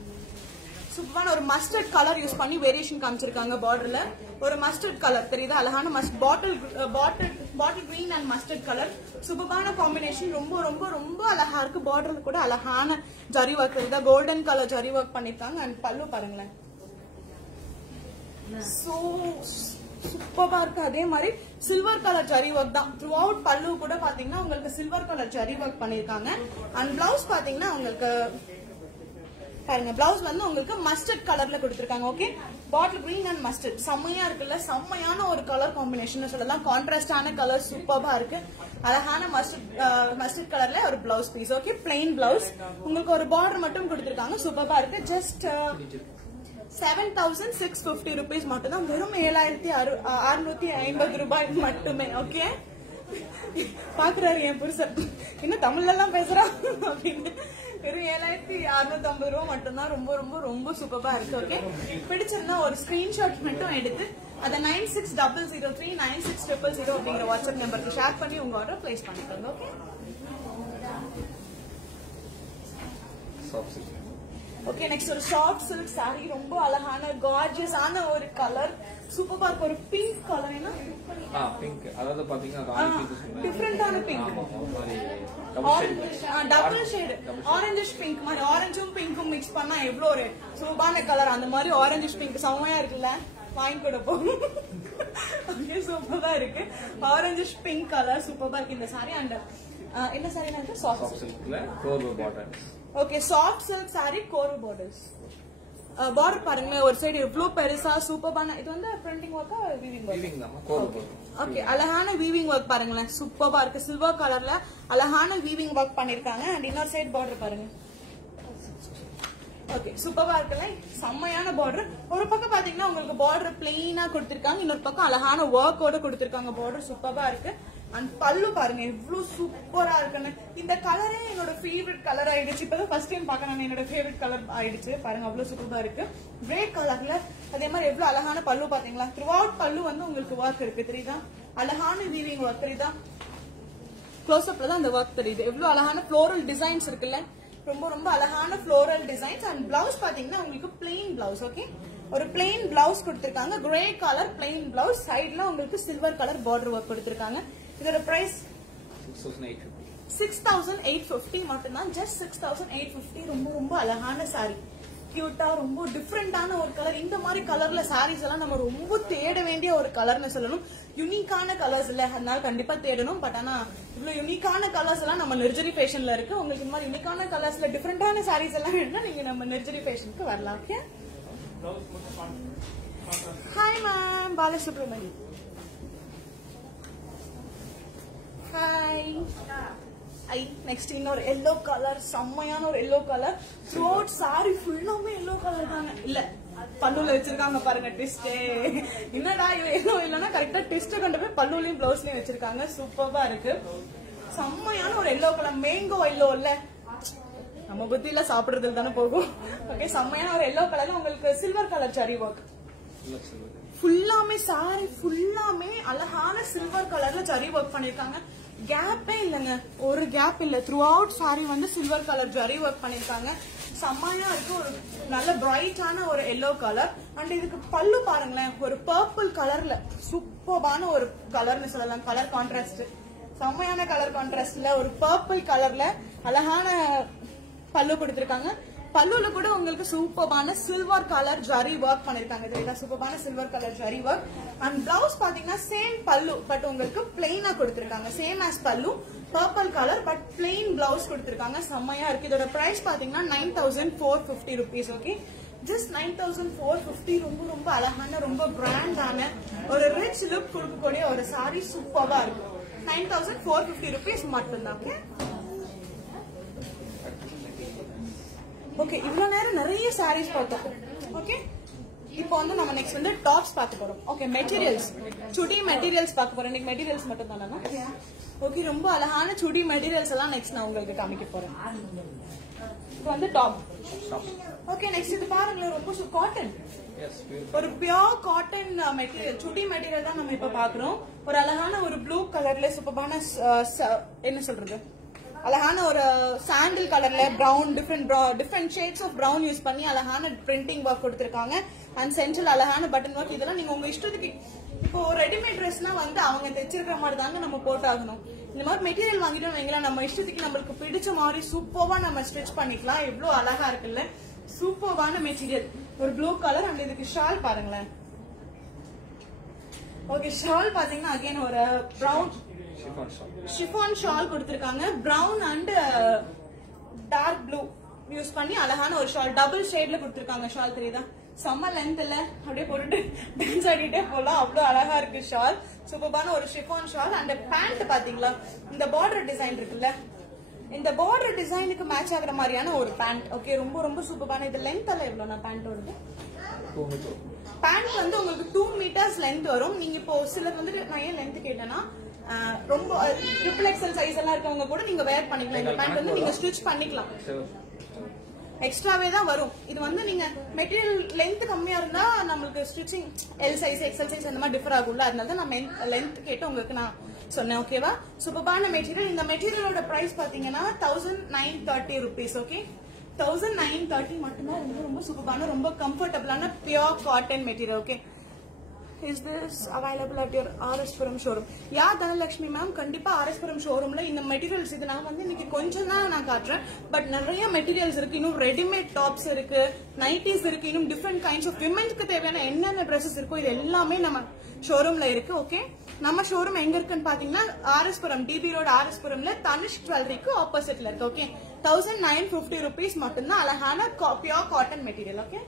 சூப்பரான ஒரு மஸ்டர்ட் கலர் யூஸ் பண்ணி வேரியேஷன் காமிச்சிருக்காங்க பார்டர்ல. ஒரு மஸ்டர்ட் கலர் தெரியுதா, அழகான bottle green and mustard colour, சூப்பரான காம்பினேஷன், ரொம்ப ரொம்ப ரொம்ப அழகா இருக்கு. பார்டர்ல கூட அழகான ஜரி ஒர்க் தெரியுதா, கோல்டன் கலர் ஜரி ஒர்க் பண்ணிருக்காங்க. அண்ட் பல்லு பாருங்களேன், சூப்பரா இருக்கு. அதே மாதிரி சில்வர் கலர் ஜரி ஒர்க் தான் த்ரூ அவுட். பல்லு கூட பாத்தீங்கன்னா உங்களுக்கு சில்வர் கலர் ஜரி ஒர்க் பண்ணிருக்காங்க. அண்ட் பிளவுஸ் பாத்தீங்கன்னா உங்களுக்கு பாருங்க, பிளவுஸ் வந்து உங்களுக்கு மஸ்டர்ட் கலர்ல கொடுத்திருக்காங்க. Okay, bottle green and mustard செம்மையா இருக்குல்ல, செம்மையான ஒரு கலர் காம்பினேஷன் சொல்லலாம். கான்ட்ராஸ்டான கலர் சூப்பரா இருக்கு, அழகான மஸ்டர்ட் கலர்ல ஒரு blouse piece. Okay, plain blouse, உங்களுக்கு ஒரு பார்டர் மட்டும் கொடுத்திருக்காங்க, சூப்பரா இருக்கு. ஜஸ்ட் 7,650 rupees மட்டும் தான், வெறும் 7,650 ரூபாய் மட்டுமே. ஓகே, பாக்குறாரு என் புருஷன் இன்னும் தமிழ்ல எல்லாம் பேசுறா அப்படின்னு. வெறும் 7,650 ரூபாய் மட்டும்தான், ரொம்ப ரொம்ப ரொம்ப சூப்பரா இருக்கு. ஓகே, பிடிச்சிருந்தா ஒரு ஸ்கிரீன்ஷாட் மட்டும் எடுத்து அதை 9600396000 அப்படிங்கிற வாட்ஸ்அப் நம்பருக்கு ஷேர் பண்ணி உங்க ஆர்டர் பிளேஸ் பண்ணிக்கோங்க. ஓகே, ஓகே, நெக்ஸ்ட் ஒரு சாஃப்ட் சில்க் சாரி, ரொம்ப அழகான கார்ஜியஸான ஒரு கலர், சூப்பரா இருக்கு. ஒரு பிங்க் கலர், என்ன பிங்க், அதாவது பாத்தீங்கன்னா டிஃபரெண்டான pink, double shade orangish pink மாதிரி, ஆரஞ்சும் பிங்க்கும் மிக்ஸ் பண்ணா எவ்வளவு ஒரு சூப்பரான கலர். அந்த மாதிரி ஆரஞ்சிஷ் பிங்க் செம்மையா இருக்குல்ல, வாங்கி கூட போகும். ஓகே சூப்பரா இருக்கு. ஆரஞ்சிஷ் பிங்க் கலர் சூப்பரா இருக்கு இந்த சாரி. அண்ட் என்ன சாரினா சாஃப்ட் சில்க்ல கோர்வ border. Okay soft silk sari கோர்வ பார்டர்ஸ். பார்டர் பாருங்க ஒரு சைடு எவ்வளவு பெருசா சூப்பரான. இது வந்து பிரிண்டிங் ஒர்க்கா வீவிங் ஒர்க்? வீவிங் தான் கோர்வ பார்டர். ஓகே அழகான வீவிங் ஒர்க் பாருங்களேன் சூப்பரா இருக்கு. சில்வர் கலர்ல அழகான வீவிங் ஒர்க் பண்ணிருக்காங்க. அண்ட் இன்னொரு சைடு பார்டர் பாருங்க. ஓகே சூப்பரா இருக்குல்ல, செம்மையான பார்டர். ஒரு பக்கம் பாத்தீங்கன்னா உங்களுக்கு பார்டர் பிளெயினா கொடுத்திருக்காங்க, இன்னொரு பக்கம் அழகான ஒர்க்கோட கொடுத்திருக்காங்க. பார்டர் சூப்பரா இருக்கு. அண்ட் பல்லு பாருங்க எவ்வளவு சூப்பரா இருக்குன்னு. இந்த கலரே என்னோட ஃபேவரட் கலர் ஆயிடுச்சு. இப்பதான் ஃபர்ஸ்ட் டைம் பாக்க என்னோட ஃபேவரட் கலர் ஆயிடுச்சு. பாருங்க அவ்வளவு சூப்பரா இருக்கு கிரே கலர்ல. அதே மாதிரி எவ்வளவு அழகான பல்லு பாத்தீங்களா. த்ரூ அவுட் பல்லு வந்து உங்களுக்கு ஒர்க் இருக்கு தெரியுதா, அழகான வீவிங் ஒர்க் தெரியுதா. க்ளோஸ் அப்ல தான் அந்த ஒர்க் தெரியுது. எவ்வளவு அழகான ஃப்ளோரல் டிசைன்ஸ் இருக்குல்ல, ரொம்ப ரொம்ப அழகான ஃப்ளோரல் டிசைன்ஸ். அண்ட் பிளவுஸ் பாத்தீங்கன்னா உங்களுக்கு பிளெயின் பிளவுஸ். ஓகே ஒரு பிளெயின் பிளவுஸ் கொடுத்திருக்காங்க. Grey colour plain blouse. சைடுல உங்களுக்கு சில்வர் கலர் பார்டர் ஒர்க் கொடுத்திருக்காங்க. இதோட பிரைஸ் 6850 மட்டும்தான். ஜஸ்ட் 6850. ரொம்ப ரொம்ப அழகான சாரி, கியூட்டா ரொம்ப டிஃப்ரெண்டான ஒரு கலர். இந்த மாதிரி கலர்ல சாரீஸ் எல்லாம் நம்ம ரொம்ப தேட வேண்டிய ஒரு கலர்னு சொல்லணும். யூனிக்கான கலர்ஸ் இல்ல, அதனால கண்டிப்பா தேடணும். பட் ஆனா இவ்வளவு யூனிக்கான கலர்ஸ் எல்லாம் நம்ம நிர்ஜரி ஃபேஷன்ல இருக்கு. உங்களுக்கு இந்த மாதிரி யூனிக்கான கலர்ஸ்ல டிஃப்ரெண்டான சாரீஸ் எல்லாம் வேணும்னா நீங்க நம்ம நிர்ஜரி ஃபேஷனுக்கு வரலாம். Okay hi ma'am, Balasubramani. Hi. I next இன்னொரு எல்லோ கலர், செம்மையான ஒரு எல்லோ கலர். த்ரோட் சாரி ஃபுல்லாமே எல்லோ கலர் தாங்க. இல்ல பல்லுல வச்சிருக்காங்க பாருங்க ட்விஸ்ட். என்னடா இது எல்லோ இல்லன்னா கரெக்டா ட்விஸ்ட் கொண்டு போய் பல்லுலயும் பிளவுஸ்லயும் வச்சிருக்காங்க. சூப்பரா இருக்கு. செம்மையான ஒரு எல்லோ கலர், மேங்கோ எல்லோ இல்ல, நம்ம புத்தியில சாப்பிடுறதுல தானே போகும். ஓகே செம்மையான ஒரு எல்லோ கலர்ல உங்களுக்கு சில்வர் கலர் சரி ஒர்க். ஃபுல்லாமே சாரி ஃபுல்லாமே அழகான சில்வர் கலர்ல ஜரி ஒர்க் பண்ணிருக்காங்க. கேப்பே இல்லங்க, ஒரு கேப் இல்ல. த்ரூ அவுட் சாரி வந்து சில்வர் கலர் ஜரி ஒர்க் பண்ணிருக்காங்க. செம்மையா இருக்கு. ஒரு நல்ல பிரைட்டான ஒரு எல்லோ கலர். அண்ட் இதுக்கு பல்லு பாருங்களேன், ஒரு பர்பிள் கலர்ல சூப்பரான ஒரு கலர்னு சொல்லலாம். கலர் கான்ட்ராஸ்ட், செம்மையான கலர் கான்ட்ராஸ்ட்ல ஒரு பர்பிள் கலர்ல அழகான பல்லு கொடுத்திருக்காங்க. பல்லுல கூட உங்களுக்கு சூப்பரான சில்வர் கலர் ஜரி ஒர்க் பண்ணிருக்காங்க. தெரியுதா, சூப்பரான silver colour zari work. And blouse பாத்தீங்கன்னா சேம் பல்லு பட் உங்களுக்கு பிளெயினா கொடுத்திருக்காங்க. சேம் ஆஸ் பல்லு, purple colour but plain blouse கொடுத்திருக்காங்க. செம்மையா இருக்கு. இதோட பிரைஸ் பாத்தீங்கன்னா 9450 rupees. Okay just 9450. ரொம்ப ரொம்ப அழகான ரொம்ப பிராண்டான ஒரு ரிச் லுக் கொடுக்கக்கூடிய ஒரு சாரி சூப்பரா இருக்கு. 9450 rupees மட்டும்தான். ஓகே ஓகே இவ்வளவு நேரம் நிறைய சாரீஸ் பார்த்தோம். ஓகே இப்போ வந்து நம்ம நெக்ஸ்ட் வந்து டாப்ஸ் பார்க்க போறோம். ஓகே மெட்டீரியல்ஸ், சுடி மெட்டீரியல்ஸ் பார்க்க போறோம். இன்னைக்கு மெட்டீரியல்ஸ் மட்டும் தானா? ஓகே ரொம்ப அழகான சுடி மெட்டீரியல்ஸ் எல்லாம் நெக்ஸ்ட் நான் உங்களுக்கு காமிக்க போறேன். இப்போ வந்து டாப். ஓகே நெக்ஸ்ட் இது பாருங்களேன், ரொம்ப காட்டன், ஒரு பியோர் காட்டன் மெட்டீரியல், சுடி மெட்டீரியல் தான் நம்ம இப்ப பாக்குறோம். ஒரு அழகான ஒரு ப்ளூ கலர்ல சூப்பரான என்ன சொல்றது, அழகான ஒரு சாண்டில் கலர்ல brown, different shades of brown use பண்ணி அழகான பிரிண்டிங் ஒர்க் கொடுத்திருக்காங்க. அண்ட் சென்ட்ரல் அழகான பட்டன் ஒர்க். இதெல்லாம் நீங்க உங்க இஷ்டத்துக்கு, இப்போ ரெடிமேட் ட்ரெஸ்னா வந்து அவங்க தைச்சிருக்கிற மாதிரி தாங்க நம்ம போட்டாகணும். இந்த மாதிரி மெட்டீரியல் வாங்கிட்டோம் வைங்களா, நம்ம இஷ்டத்துக்கு நம்மளுக்கு பிடிச்ச மாதிரி சூப்பரா நம்ம ஸ்டிச் பண்ணிக்கலாம். எவ்வளவு அழகா இருக்குல்ல, சூப்பரான மெட்டீரியல். ஒரு ப்ளூ கலர். அண்ட் இதுக்கு ஷால் பாருங்களேன். ஓகே ஷால் பாத்தீங்கன்னா அகைன் ஒரு பிரவுன் ஷிஃபான் ஷால் கொடுத்திருக்காங்க. Brown and dark blue use பண்ணி அழகான ஒரு ஷால், டபுள் ஷேட்ல கொடுத்திருக்காங்க. ஷால் தெரியுதா, செம்ம லென்த் இல்ல, அப்படியே போட்டுட்டு டான்ஸ் ஆடிட்டே போலாம். அவ்வளவு அழகா இருக்கு ஷால். சூப்பரான ஒரு ஷிஃபான் ஷால். அண்ட் பேண்ட் பாத்தீங்களா, இந்த பார்டர் டிசைன் இருக்குல்ல, இந்த பார்டர் டிசைனுக்கு மேட்ச் ஆகுற மாதிரியான ஒரு பேண்ட். ஓகே ரொம்ப ரொம்ப சூப்பரான. இது லென்த் எல்லாம் எவ்வளவு நான் பேண்டோட பேண்ட் வந்து உங்களுக்கு 2 meters லென்த் வரும். நீங்க இப்போ சிலர் வந்துட்டு நான் ஏன் லென்த் கேட்டேன்னா, ரொம்ப ட்ரிபிள் எக்ஸல் சைஸ் எல்லாம் இருக்கவங்க கூட நீங்க வேர் பண்ணிக்கலாம். இந்த பேண்ட் வந்து நீங்க ஸ்டிச் பண்ணிக்கலாம், எக்ஸ்ட்ராவே தான் வரும். இது வந்து நீங்க மெட்டீரியல் லென்த் கம்மியா இருந்தா நம்மளுக்கு stitching L size XL size அந்த மாதிரி டிஃபர் ஆகும்ல, அதனால தான் நான் லென்த் கேட்டு உங்களுக்கு நான் சொன்னேன். ஓகேவா, சூப்பரான மெட்டீரியல். இந்த மெட்டீரியலோட பிரைஸ் பாத்தீங்கன்னா 1930 rupees. ஓகே 1930 மட்டும்தான். ரொம்ப ரொம்ப சூப்பரான ரொம்ப கம்ஃபர்டபுளான pure cotton material. Okay is this available at your RS Puram showroom? Yeah Dhanalakshmi ma'am, கண்டிப்பா RS Puram showroomல இந்த மெட்டீரியல்ஸ், இது நான் வந்து இன்னைக்கு கொஞ்சம் தான் நான் காட்டுறேன். பட் நிறைய மெட்டீரியல்ஸ் இருக்கு. இன்னும் ரெடிமேட் டாப்ஸ் இருக்கு, நைட்டிஸ் இருக்கு, இன்னும் டிஃப்ரெண்ட் கைண்ட்ஸ் ஆஃப் விமென்ஸ்க்கு தேவையான என்னென்ன ட்ரெஸ்ஸஸ் இருக்கோ இது எல்லாமே நம்ம ஷோரூம்ல இருக்கு. ஓகே, நம்ம ஷோரூம் எங்க இருக்குன்னு பாத்தீங்கன்னா ஆர்எஸ்புரம், டிபி ரோட் ஆர்எஸ்புரம்ல தனிஷ் ஜுவல்லரிக்கு ஆப்போசிட்ல இருக்கு. ஓகே, 1950 rupees மட்டும்தான். அழகான pure cotton material. Okay,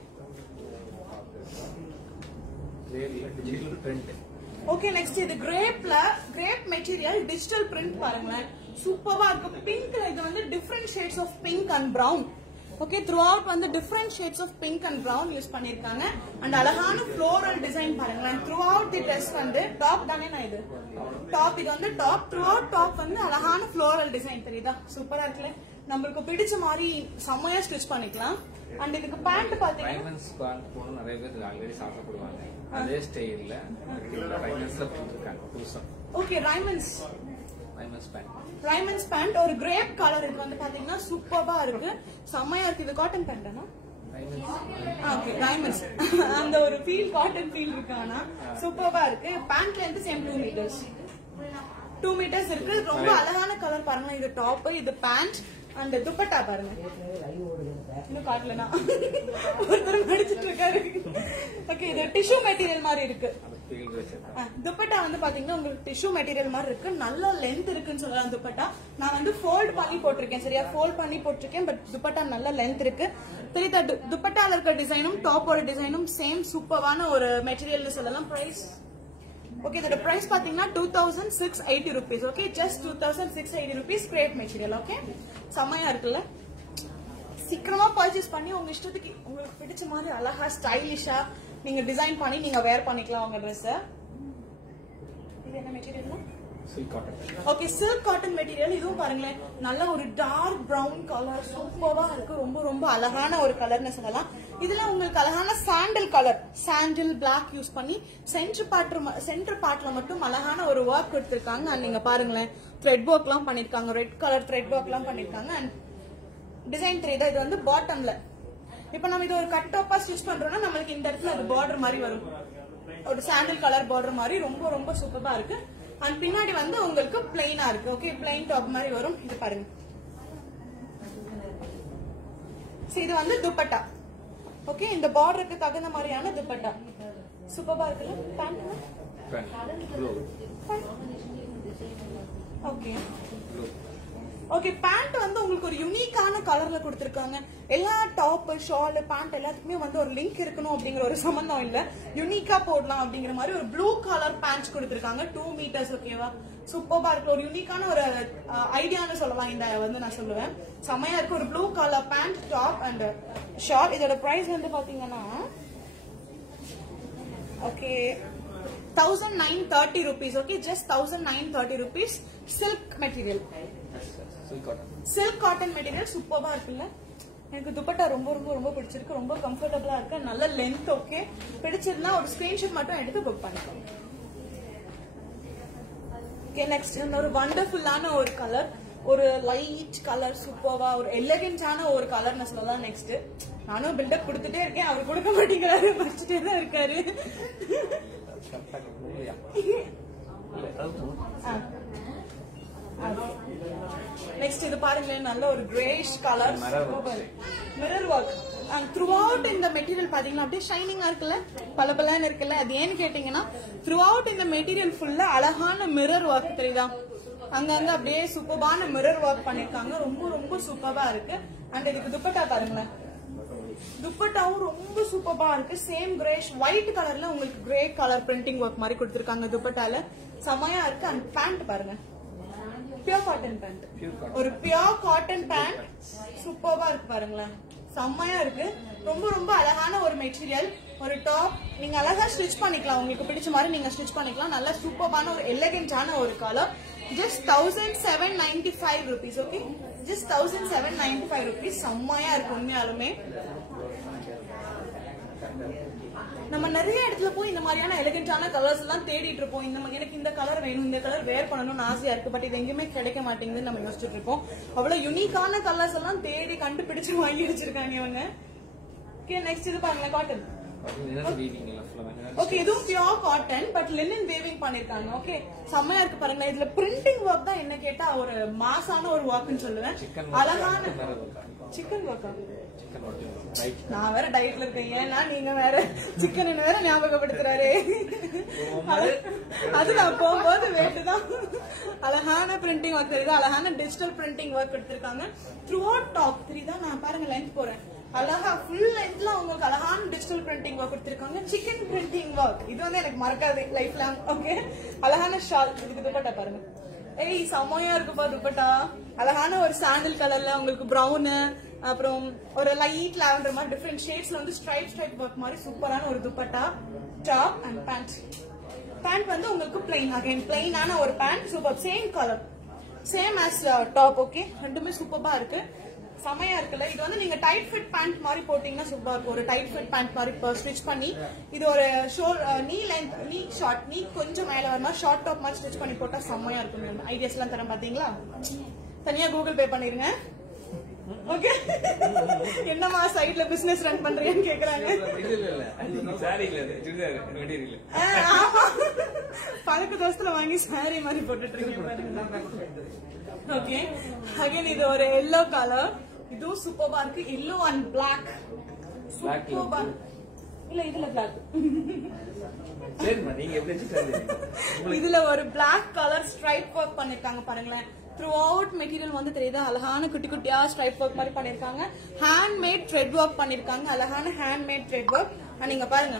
okay, next இது கிரேப் மெட்டீரியல் டிஜிட்டல் பிரிண்ட் பாருங்களேன், சூப்பரா இருக்கு. பிங்க்ல இது வந்து different shades of pink and brown. Okay, throughout வந்து different shades of pink and brown use பண்ணிருக்காங்க. அண்ட் அழகான ஃப்ளோரல் டிசைன் பாருங்களேன். த்ரூ அவுட் தி ட்ரெஸ் வந்து டாப் தானே நான் இது டாப், இது வந்து டாப். த்ரூ அவுட் டாப் வந்து அழகான ஃப்ளோரல் டிசைன் தெரியுதா, சூப்பரா இருக்குல்ல. நம்மளுக்கு பிடிச்ச மாதிரி செம்மையா ஸ்டிச் பண்ணிக்கலாம். அண்ட் இதுக்கு பேண்ட் பாத்தீங்கன்னா டைமண்ட்ஸ் பேண்ட் போன நிறைய பேர் ஆல்ரெடி சாப்பிடுவாங்க. அதே ஸ்டைல்ல டைமண்ட்ஸ்ல போட்டுருக்காங்க புதுசா. ஓகே, ரைமண்ட்ஸ் பேண்ட் ஒரு கிரேப் கலர் இருக்கு வந்து பாத்தீங்கன்னா சூப்பரா இருக்கு, செம்மையா இருக்கு. இது காட்டன் பேண்ட் ஓகே, ரைமண்ட்ஸ் அந்த ஒரு ஃபீல், காட்டன் ஃபீல் இருக்கு. ஆனா சூப்பரா இருக்கு. பேண்ட்ல இருந்து சேம் 2 மீட்டர்ஸ் இருக்கு. ரொம்ப அழகான கலர் பாருங்க. இது டாப், இது பேண்ட் அண்ட் துப்பட்டா பாருங்க. இன்னும் காட்டலனா ஒருத்தர் மடிச்சிட்டு இருக்காரு. ஓகே, இது டிஷ்யூ மெட்டீரியல் மாதிரி இருக்கு. துப்பட்டா வந்து பாத்தீங்கன்னா உங்களுக்கு டிஷ்யூ மெட்டீரியல் மாதிரி இருக்கு. நல்ல லென்த் இருக்குன்னு சொல்லலாம். துப்பட்டா நான் வந்து ஃபோல்ட் பண்ணி போட்டிருக்கேன், சரியா, ஃபோல்ட் பண்ணி போட்டிருக்கேன். பட் துப்பட்டா நல்ல லென்த் இருக்கு. தெரியுதா, துப்பட்டால இருக்க டிசைனும் டாப்போட டிசைனும் சேம், சூப்பரான ஒரு மெட்டீரியல் சொல்லலாம். பிரைஸ் ஓகே, இதோட பிரைஸ் பாத்தீங்கன்னா 2680 rupees. Okay, just 2680 rupees grape material. Okay, செம்மையா இருக்குல்ல. சீக்கிரமா பர்ச்சேஸ் பண்ணி உங்க இஷ்டத்துக்கு உங்களுக்கு பிடிச்ச மாதிரி அழகா ஸ்டைலிஷா நீங்க டிசைன் பண்ணி நீங்க வேர் பண்ணிக்கலாம் உங்க ட்ரெஸ். இது என்ன material? Silk cotton. Okay, silk cotton material. இதுவும் பாருங்களேன், நல்ல ஒரு டார்க் பிரவுன் கலர், சூப்பரா இருக்கு. ரொம்ப ரொம்ப அழகான ஒரு கலர்னு சொல்லலாம். இதுல உங்களுக்கு அழகான சாண்டில் பிளாக் யூஸ் பண்ணி சென்டர் பார்ட்ல மட்டும் அழகான ஒரு ஒர்க் கொடுத்திருக்காங்க. அண்ட் நீங்க பாருங்களேன், த்ரெட் ஒர்க் எல்லாம் பண்ணிருக்காங்க, ரெட் கலர் த்ரெட் ஒர்க் எல்லாம் பண்ணிருக்காங்க. அண்ட் டிசைன் தெரியுதா, இது வந்து பாட்டம்ல. இப்ப நம்ம இது ஒரு கட் டாப்பா ஸ்டிச் பண்றோம்னா நம்மளுக்கு இந்த இடத்துல அது பார்டர் மாதிரி வரும், ஒரு சாண்டில் கலர் பார்டர் மாதிரி. ரொம்ப ரொம்ப சூப்பரா இருக்கு. அண்ட் பின்னாடி வந்து உங்களுக்கு பிளைனா இருக்கு. ஓகே, பிளைன் டாப் மாதிரி வரும். இது பாருங்க, இது வந்து துப்பட்டா. ஓகே, இந்த பார்டருக்கு தகுந்த மாதிரியான துப்பட்டா சூப்பரா இருக்குல்ல. ஓகே ஓகே, பேண்ட் வந்து உங்களுக்கு ஒரு யூனிக்கான கலர்ல கொடுத்திருக்காங்க. எல்லா டாப், ஷால், பேண்ட் எல்லாத்துக்குமே வந்து ஒரு லிங்க் இருக்கணும் அப்படிங்கிற ஒரு சம்பந்தம் இல்ல, யூனிக்கா போடலாம் அப்படிங்கிற மாதிரி ஒரு ப்ளூ கலர் பேண்ட் கொடுத்திருக்காங்க. 2 மீட்டர்ஸ். ஓகேவா, சூப்பரா இருக்கு. ஒரு யூனிக்கான ஒரு ஐடியான்னு சொல்லலாம். இந்த வந்து நான் சொல்லுவேன், செமையா இருக்கு. ஒரு blue colour pant, top and shawl. இதோட பிரைஸ் வந்து பாத்தீங்கன்னா okay 1930 rupees. Okay, just 1930 rupees. Silk material, silk cotton material சூப்பரா இருக்குல்ல. எனக்கு துப்பட்டா ரொம்ப ரொம்ப ரொம்ப பிடிச்சிருக்கு. ரொம்ப கம்ஃபர்டபுளா இருக்கு, நல்ல லென்த். ஓகே, பிடிச்சிருந்தா ஒரு ஸ்கிரீன்ஷாட் மட்டும் எடுத்து புக் பண்ணிக்கோங்க. ஓகே, நெக்ஸ்ட் ஒரு வண்டர்ஃபுல்லான ஒரு கலர், ஒரு லைட் கலர், சூப்பரா ஒரு எலகன்டான ஒரு கலர்னு சொல்லலாம். நெக்ஸ்ட் நானும் பில்டப் கொடுத்துட்டே இருக்கேன், அவர் கொடுக்க மாட்டேங்கிறாரு, படிச்சுட்டே தான் இருக்காரு. நெக்ஸ்ட் இது பாருங்களேன், நல்ல ஒரு Grace colour, mirror work. Through out இந்த மெட்டீரியல் பாத்தீங்கன்னா அப்படியே ஷைனிங்கா இருக்குல்ல, பளபளன்னு இருக்குல்ல. அது ஏன்னு கேட்டீங்கன்னா த்ரூ அவுட் இந்த மெட்டீரியல் ஃபுல்லா அழகான மிரர் ஒர்க் தெரியுதா, அங்கங்க அப்படியே சூப்பரான மிரர் ஒர்க் பண்ணிருக்காங்க. ரொம்ப ரொம்ப சூப்பரா இருக்கு. அண்ட் இதுக்கு துப்பட்டா பாருங்களேன், துப்பட்டாவும் ரொம்ப சூப்பரா இருக்கு. சேம் கிரேஷ் ஒயிட் கலர்ல உங்களுக்கு கிரே கலர் பிரிண்டிங் ஒர்க் மாதிரி கொடுத்திருக்காங்க துப்பட்டால, செமையா இருக்கு. அண்ட் பேண்ட் பாருங்க, பியூர் காட்டன் பேண்ட், ஒரு பியூர் காட்டன் பேண்ட் சூப்பரா இருக்கு பாருங்களேன், செம்மையா இருக்கு. ரொம்ப ரொம்ப அழகான ஒரு மெட்டீரியல். ஒரு டாப் நீங்க அழகா ஸ்டிச் பண்ணிக்கலாம், உங்களுக்கு பிடிச்ச மாதிரி நீங்க ஸ்டிச் பண்ணிக்கலாம். நல்ல சூப்பரான ஒரு எலகன்டான ஒரு colour. Just 1795 rupees. Okay, just 1795 rupees. செம்மையா இருக்கு உண்மையாலுமே. நம்ம நிறைய இடத்துல போய் இந்த மாதிரியான எலிகன்டான கலர்ஸ் எல்லாம் தேடிட்டு இருப்போம். எனக்கு இந்த கலர் வேணும், இந்த கலர் வேர் பண்ணணும்னு ஆசையா இருக்கு, பட் இது எங்கேயுமே கிடைக்க மாட்டேங்குதுன்னு நம்ம யோசிச்சுட்டு இருப்போம். அவ்வளவு யூனிக்கான கலர்ஸ் எல்லாம் தேடி கண்டுபிடிச்சு வாங்கி வச்சிருக்காங்க இவங்க. ஓகே, நெக்ஸ்ட் இது பாருங்க, காட்டன். ஓகே இதுவும் pure cotton but linen weaving பண்ணிருக்காங்க. ஓகே செம்மையா இருக்கு பாருங்க. இதுல பிரிண்டிங் ஒர்க் தான் என்ன கேட்டா ஒரு மாசான ஒரு ஒர்க்னு சொல்லுவேன். அழகான சிக்கன் ஒர்க்கா? நான் வேற டயட்ல இருக்கேன், ஏன்னா நீங்க வேற சிக்கன் வேற ஞாபகப்படுத்துறாரு. அது நான் போகும்போது வேட்டு தான். அழகான பிரிண்டிங் ஒர்க் தெரியுது, அழகான டிஜிட்டல் பிரிண்டிங் ஒர்க் எடுத்திருக்காங்க. த்ரூ அவுட் டாப் 3 தான். நான் பாருங்க லென்த் போறேன், அழகா ஃபுல் லென்த்ல உங்களுக்கு அழகான டிஜிட்டல் பிரிண்டிங் ஒர்க் கொடுத்திருக்காங்க. சிக்கன் பிரிண்டிங் ஒர்க் இது வந்து எனக்கு மறக்காது லைஃப் லாங். ஓகே அழகான ஷால். இதுக்கு துப்பட்டா பாருங்க, ஏய் செம்மையா இருக்கு பா துப்பட்டா. அழகான ஒரு சாண்டில் கலர்ல உங்களுக்கு பிரவுன், அப்புறம் ஒரு லைட் லாவெண்டர் மாதிரி டிஃபரெண்ட் ஷேட்ஸ்ல வந்து ஸ்ட்ரைப் ஒர்க் மாதிரி சூப்பரான ஒரு துப்பட்டா. டாப் அண்ட் பேண்ட் வந்து உங்களுக்கு பிளைன், அகைன் பிளைனான ஒரு pant. Super, same colour, same as top. Okay ரெண்டுமே சூப்பரா இருக்கு, செமையா இருக்குல்ல. இது வந்து நீங்க டைட் ஃபிட் பேண்ட் மாதிரி போட்டீங்கன்னா சூப்பரா இருக்கும். ஒரு டைட் ஃபிட் பேண்ட் மாதிரி ஸ்டிச் பண்ணி இது ஒரு நீ லென்த், நீ ஷார்ட், நீ கொஞ்சம் மேல வர மாதிரி ஷார்ட் டாப் மாதிரி ஸ்டிச் பண்ணி போட்டா செம்மையா இருக்கும். ஐடியாஸ் எல்லாம் தரேன் பாத்தீங்களா? தனியா கூகுள் பே பண்ணிருங்க. ஓகே என்னமா சைட்ல பிசினஸ் ரன் பண்றீங்கன்னு கேக்குறாங்க. பழக்க தோசத்துல வாங்கி சாரி மாதிரி போட்டுட்டு இருக்கீங்க. ஓகே அகைன் இது ஒரு எல்லோ கலர், இதுவும் சூப்பரா இருக்கு. எல்லோ அண்ட் பிளாக் சூப்பரா. இல்ல இதுல பிளாக், இதுல ஒரு பிளாக் கலர் ஸ்ட்ரைப் ஒர்க் பண்ணிருக்காங்க பாருங்களேன். த்ரூ அவுட் மெட்டீரியல் வந்து தெரியுதா, அழகான குட்டி குட்டியா ஸ்ட்ரைப் ஒர்க் மாதிரி பண்ணிருக்காங்க. ஹேண்ட்மேட் த்ரெட் ஒர்க் பண்ணிருக்காங்க, அழகான ஹேண்ட்மேட் த்ரெட் ஒர்க். நீங்க பாருங்க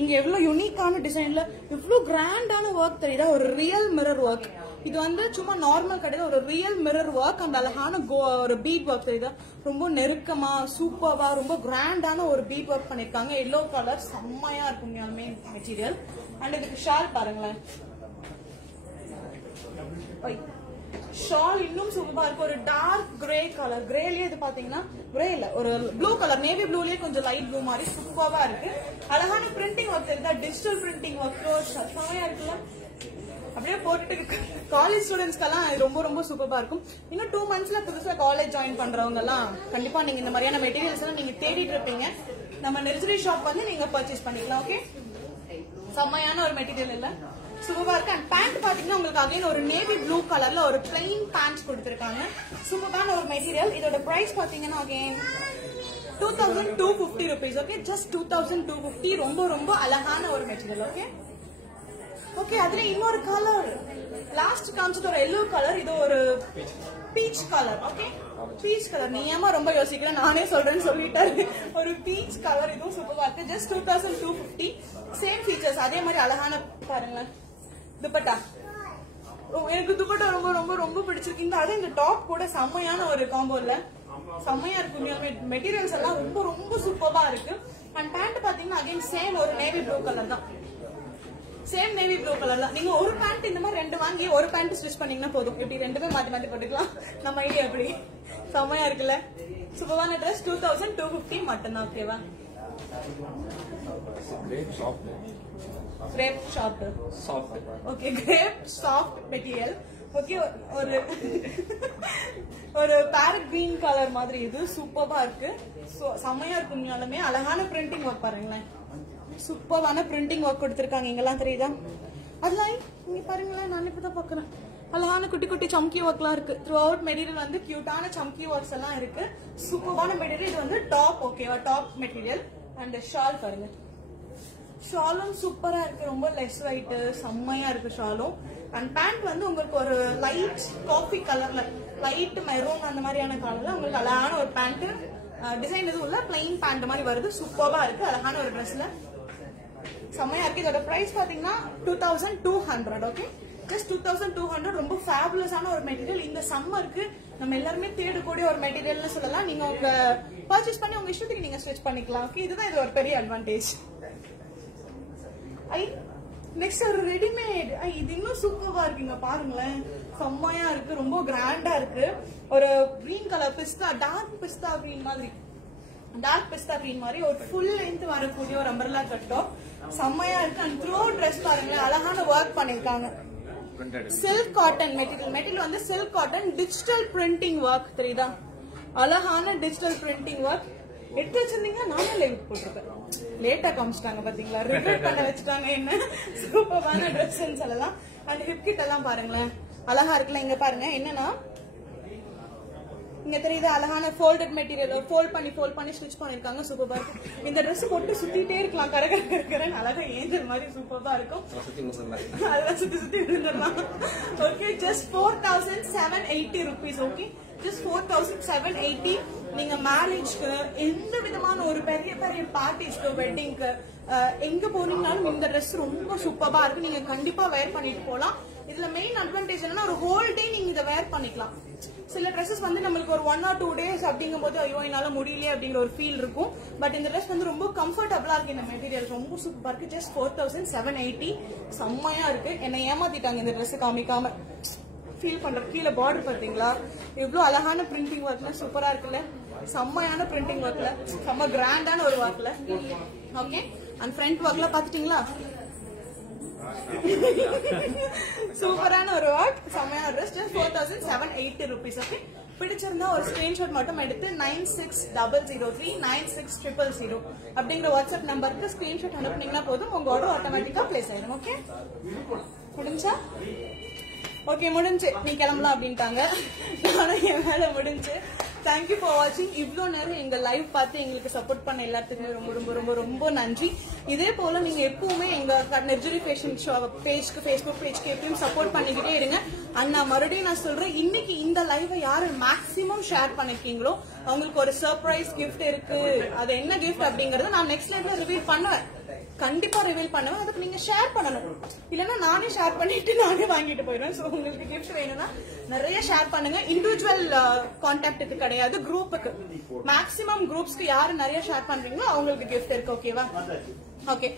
இங்க எவ்வளவு யூனிக்கான டிசைன்ல எவ்வளவு கிராண்டான ஒர்க் தெரியுதா, ஒரு ரியல் மிரர் ஒர்க். இது வந்து சும்மா நார்மல் கிடையாது, ஒரு ரியல் மிரர் ஒர்க். அந்த அழகான ஒரு பீட் ஒர்க் தெரியுதா, ரொம்ப நெருக்கமா சூப்பர்வா ரொம்ப கிராண்டான ஒரு பீட் ஒர்க் பண்ணிருக்காங்க. எல்லோ கலர் செம்மையா இருக்கும் மெட்டீரியல். அண்ட் இதுக்கு ஷால் பாருங்களேன், ஷால் இன்னும் சூப்பரா இருக்கு. ஒரு டார்க் கிரே கலர், கிரேலயே இது பாத்தீங்கன்னா கிரே இல்ல ஒரு ப்ளூ கலர், நேவி ப்ளூலயே கொஞ்சம் லைட் ப்ளூ மாதிரி சூப்பரா இருக்கு. அழகான பிரிண்டிங் ஒர்க் தெரியுதா, டிஜிட்டல் பிரிண்டிங் ஒர்க் செம்மையா இருக்குல்ல. அப்படியே போட்டுட்டு காலேஜ் ஸ்டூடெண்ட்ஸ்க்கெல்லாம் ரொம்ப ரொம்ப சூப்பரா இருக்கும். இன்னும் 2 monthsல புதுசா காலேஜ் ஜாயின் பண்றவங்க எல்லாம் கண்டிப்பா நீங்க இந்த மாதிரியான மெட்டீரியல்ஸ் எல்லாம் நீங்க தேடிட்டு இருப்பீங்க. நம்ம நர்சரி ஷாப் வந்து நீங்க பர்ச்சேஸ் பண்ணிக்கலாம். ஓகே செம்மையான ஒரு மெட்டீரியல் இல்ல, சூப்பரா இருக்கு. அண்ட் பேண்ட் பாத்தீங்கன்னா உங்களுக்கு அகைன் ஒரு நேவி ப்ளூ கலர்ல ஒரு பிளைன் பேண்ட் கொடுத்திருக்காங்க. சூப்பரான ஒரு மெட்டீரியல். இதோட பிரைஸ் பாத்தீங்கன்னா அகைன் 2250 rupees. Okay just 2250. ரொம்ப ரொம்ப அழகான ஒரு மெட்டீரியல். ஓகே ஓகே அதுல இன்னொரு கலர் லாஸ்ட் காமிச்சது ஒரு எல்லோ கலர், இது ஒரு peach colour. Okay peach colour, நீ ஏமா ரொம்ப யோசிக்கிறேன், நானே சொல்றேன்னு சொல்லிட்டாரு. ஒரு பீச் கலர், இதுவும் சூப்பரா இருக்கு. ஜஸ்ட் 2250. சேம் ஃபீச்சர்ஸ், அதே மாதிரி அழகான பாருங்களேன் துப்பட்டா. எனக்கு துப்பட்டா ரொம்ப ரொம்ப ரொம்ப பிடிச்சிருக்கீங்க. அதே இந்த டாப் கூட செம்மையான ஒரு காம்போ இல்ல, செம்மையா இருக்கு. மெட்டீரியல்ஸ் எல்லாம் ரொம்ப ரொம்ப சூப்பரா இருக்கு. அண்ட் பேண்ட் பாத்தீங்கன்னா அகைன் சேம் ஒரு நேவி ப்ளூ கலர் தான், சேம் நேவி ப்ளூ கலர் தான். நீங்க ஒரு பேண்ட் இந்த மாதிரி 2 வாங்கி ஒரு பேண்ட் ஸ்டிச் பண்ணீங்கன்னா போதும். இப்படி 2மே மாத்தி மாத்தி போட்டுக்கலாம். நம்ம ஐடியா எப்படி செம்மையா இருக்குல்ல. சூப்பரான ட்ரெஸ் 2250 மட்டும்தான். ஓகேவா crepe soft. Okay crepe soft material. Okay ஒரு பேரட் கிரீன் கலர் மாதிரி, இது சூப்பரா இருக்கு, செம்மையா இருக்கும். அழகான பிரிண்டிங் ஒர்க் பாருங்களேன், சூப்பரான பிரிண்டிங் ஒர்க் கொடுத்திருக்காங்க. இங்கெல்லாம் தெரியுதா, அதெல்லாம் இங்க பாருங்களேன், நான் இப்பதான் பாக்குறேன். அழகான குட்டி குட்டி சம்கி ஒர்க்லாம் இருக்கு. த்ரூ அவுட் மெட்டீரியல் வந்து கியூட்டான சம்கி ஒர்க்ஸ் எல்லாம் இருக்கு. சூப்பரான மெட்டீரியல். இது வந்து டாப். ஓகேவா டாப் மெட்டீரியல். அண்ட் ஷால் பாருங்க, ஷாலும் சூப்பரா இருக்கு, ரொம்ப லெஸ் வெயிட், செம்மையா இருக்கு ஷாலும். அண்ட் பேண்ட் வந்து உங்களுக்கு ஒரு லைட் காஃபி கலர்ல, லைட் மெரூன் அந்த மாதிரியான கலர்ல உங்களுக்கு அழகான ஒரு பேண்ட். டிசைன் எதுவும் இல்ல, பிளைன் பேண்ட் மாதிரி வருது. சூப்பரா இருக்கு, அழகான ஒரு ட்ரெஸ்ல செம்மையா இருக்கு. இதோட பிரைஸ் பாத்தீங்கன்னா 2200. Okay just 2200. ரொம்ப ஃபேபுலஸான ஒரு மெட்டீரியல். இந்த சம்மருக்கு நம்ம எல்லாருமே தேடக்கூடிய ஒரு மெட்டீரியல்னு சொல்லலாம். நீங்க உங்க பர்ச்சேஸ் பண்ணி உங்க இஷ்டத்துக்கு நீங்க ஸ்டிச் பண்ணிக்கலாம். ஓகே இதுதான் இது ஒரு பெரிய அட்வான்டேஜ். நெக்ஸ்ட் ஒரு ரெடிமேட், இது இன்னும் சூப்பரா இருக்குங்க பாருங்களேன், செம்மையா இருக்கு, ரொம்ப கிராண்டா இருக்கு. ஒரு கிரீன் கலர் பிஸ்தா, டார்க் பிஸ்தா கிரீன் மாதிரி, ஒரு ஃபுல் லென்த் வரக்கூடிய ஒரு அம்பர்லா கட்டோ செம்மையா இருக்கு. அண்ட் த்ரோ ட்ரெஸ் பாருங்களேன், அழகான ஒர்க் பண்ணிருக்காங்க. சில்க் காட்டன் மெட்டீரியல் வந்து silk cotton, digital printing work தெரியுதா, அழகான டிஜிட்டல் பிரிண்டிங் ஒர்க். எடுத்து வச்சிருந்தீங்க நானே லைவ் போட்டிருப்பேன். லேட்டா காமிச்சிட்டாங்க பாத்தீங்களா, ரிப்பேர் பண்ண வச்சுட்டாங்க. என்ன சூப்பரான ட்ரெஸ் சொல்லலாம். அண்ட் ஹிப் கிட் எல்லாம் பாருங்களேன், அழகா இருக்குல்ல. இங்க பாருங்க என்னன்னா, இங்க தெரியுது அழகான ஃபோல்டட் மெட்டீரியல், ஃபோல்ட் பண்ணி ஸ்டிச் பண்ணிருக்காங்க. சூப்பரா இருக்கும். இந்த ட்ரெஸ் போட்டு சுத்திட்டே இருக்கலாம், கரகரன்னு அழகா ஏஞ்சல் மாதிரி சூப்பரா இருக்கும். அதெல்லாம் சுத்தி விழுந்துடலாம். Okay, just 4780 rupees. Okay, just 4780. நீங்க மேரேஜ்க்கு, எந்த விதமான ஒரு பெரிய பெரிய பார்ட்டிஸ்க்கு, வெட்டிங்க்கு, எங்க போனீங்கன்னாலும் இந்த ட்ரெஸ் ரொம்ப சூப்பரா இருக்கு. நீங்க கண்டிப்பா வேர் பண்ணிட்டு போலாம். இதுல மெயின் அட்வான்டேஜ் என்னன்னா, ஒரு ஹோல் டே நீங்க இதை வேர் பண்ணிக்கலாம். சில ட்ரெஸ்ஸஸ் வந்து நம்மளுக்கு ஒரு 1 or 2 days அப்படிங்கும் போது ஐயோ என்னால முடியலையே அப்படிங்கிற ஒரு ஃபீல் இருக்கும். பட் இந்த ட்ரெஸ் வந்து ரொம்ப கம்ஃபர்டபுளா இருக்கு. இந்த மெட்டீரியல் ரொம்ப சூப்பரா இருக்கு. ஜஸ்ட் 4780. செம்மையா இருக்கு. என்னை ஏமாத்திட்டாங்க இந்த ட்ரெஸ் காமிக்காம. ஃபீல் பண்ற கீழே பார்டர் பாத்தீங்களா, இவ்வளவு அழகான பிரிண்டிங் ஒர்க்ல சூப்பரா இருக்குல்ல. செம்மையான பிரிண்டிங் ஒர்க்ல, செம்ம கிராண்டான ஒரு ஒர்க்ல. ஓகே, அண்ட் ஃப்ரண்ட் ஒர்க்ல பாத்துட்டீங்களா, சூப்பரான ஒரு ஒர்க், செம்மையான ட்ரெஸ். Just 4780 rupees. ஓகே, பிடிச்சிருந்தா ஒரு ஸ்கிரீன்ஷாட் மட்டும் எடுத்து 9600396000 அப்படிங்கிற வாட்ஸ்அப் நம்பருக்கு ஸ்கிரீன்ஷாட் அனுப்புனீங்கன்னா போதும், உங்க ஆர்டர் ஆட்டோமேட்டிக்கா பிளேஸ் ஆயிடும். ஓகே, முடிஞ்சா ஓகே, முடிஞ்சு நீ கிளம்பலாம் அப்படின்ட்டாங்க. நானும் என் வேலை முடிஞ்சு. தேங்க்யூ ஃபார் வாட்சிங். இவ்வளோ நேரம் எங்க லைவ் பார்த்து எங்களுக்கு சப்போர்ட் பண்ண எல்லாத்துக்குமே ரொம்ப ரொம்ப ரொம்ப ரொம்ப நன்றி. இதே போல நீங்க எப்பவுமே எங்க நெர்ஜரி ஃபேஷன் ஷோ பேஜ்க்கு, ஃபேஸ்புக் பேஜ்க்கு எப்பயும் சப்போர்ட் பண்ணிக்கிட்டே இருங்க. அண்ணா மறுபடியும் நான் சொல்றேன், இன்னைக்கு இந்த லைவை யாரு மேக்ஸிமம் ஷேர் பண்ணிருக்கீங்களோ அவங்களுக்கு ஒரு சர்ப்ரைஸ் கிஃப்ட் இருக்கு. அது என்ன கிஃப்ட் அப்படிங்கறத நான் நெக்ஸ்ட் லைவ்ல ரிவீல் பண்ணுவேன். கண்டிப்பா ரிவீல் பண்ணுவேன். அதுக்கு நீங்க ஷேர் பண்ணணும். இல்லன்னா நானே ஷேர் பண்ணிட்டு நானே வாங்கிட்டு போயிடுவேன். சோ உங்களுக்கு கிஃப்ட் வேணும்னா நிறைய ஷேர் பண்ணுங்க. இண்டிவிஜுவல் கான்டாக்டுக்கு கிடையாது, குரூப்புக்கு. மேக்ஸிமம் குரூப்ஸ்க்கு யாரு நிறைய ஷேர் பண்றீங்களோ அவங்களுக்கு கிஃப்ட் இருக்கு. ஓகேவா? ஓகே,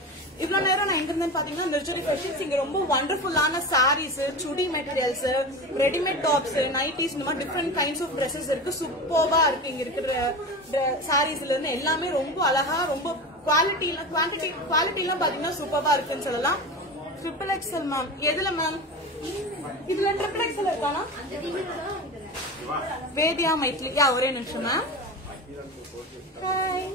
இவ்வளவு நேரம் நான் எங்க இருந்தேன்னு பாத்தீங்கன்னா நெர்ஜரி ஃபேஷன்ஸ். இங்க ரொம்ப வண்டர்ஃபுல்லான சாரீஸ், சுடி மெட்டீரியல்ஸ், ரெடிமேட் டாப்ஸ், நைட்டிஸ், இந்த மாதிரி டிஃப்ரெண்ட் கைண்ட்ஸ் ஆஃப் ட்ரெஸ்ஸஸ் இருக்கு. சூப்பர்வா இருக்கு. இங்க இருக்கிற சாரீஸ்ல இருந்து எல்லாமே ரொம்ப அழகா, ரொம்ப குவாலிட்டி எல்லாம் பாத்தீங்கன்னா சூப்பர்வா இருக்குன்னு சொல்லலாம். XXL மேம், எதுல மேம்? இதுல XXL இருக்கானா? வேதியா மைட்லி. யா, ஒரே நிமிஷம் மேம். ஹாய்,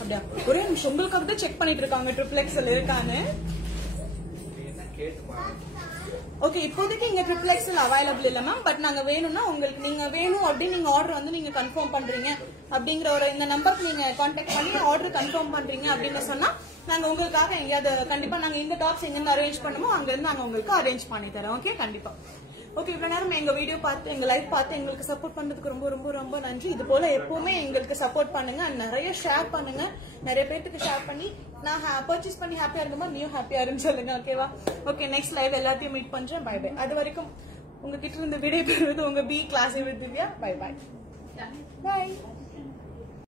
அப்படியா? ஒரே நிமிஷம், உங்களுக்காக தான் செக் பண்ணிட்டு இருக்காங்க XXL இருக்கான்னு. ஓகே, இப்போதைக்கு இங்க XXL அவைலபிள் இல்ல மேம். பட் நாங்க வேணும்னா உங்களுக்கு, நீங்க வேணும் அப்படின்னு நீங்க ஆர்டர் வந்து நீங்க கன்ஃபார்ம் பண்றீங்க அப்படிங்கிற ஒரு இந்த நம்பருக்கு நீங்க கான்டாக்ட் பண்ணி ஆர்டர் கன்ஃபார்ம் பண்றீங்க அப்படின்னு சொன்னா நாங்க உங்களுக்காக எங்கேயாவது கண்டிப்பா நாங்க இந்த டாப்ஸ் எங்க அரேஞ்ச் பண்ணுமோ அங்க இருந்து நாங்க உங்களுக்கு அரேஞ்ச் பண்ணி தரோம். ஓகே, கண்டிப்பா. ஓகே, இவ்வளவு நேரம் எங்க வீடியோ பார்த்து, எங்க லைவ் பார்த்து எங்களுக்கு சப்போர்ட் பண்றதுக்கு ரொம்ப ரொம்ப ரொம்ப நன்றி. இது போல எப்பவுமே எங்களுக்கு சப்போர்ட் பண்ணுங்க, நிறைய ஷேர் பண்ணுங்க. நிறைய பேருக்கு ஷேர் பண்ணி நான் பர்ச்சேஸ் பண்ணி ஹாப்பியா இருக்குமா, நீயும் ஹாப்பியா இருன்னு சொல்லுங்க. ஓகேவா? ஓகே, நெக்ஸ்ட் லைவ் எல்லாத்தையும் மீட் பண்றேன். Bye bye. அது வரைக்கும் உங்ககிட்ட இருந்து விடை பெறுவது உங்க B class with Divya. Bye bye. By.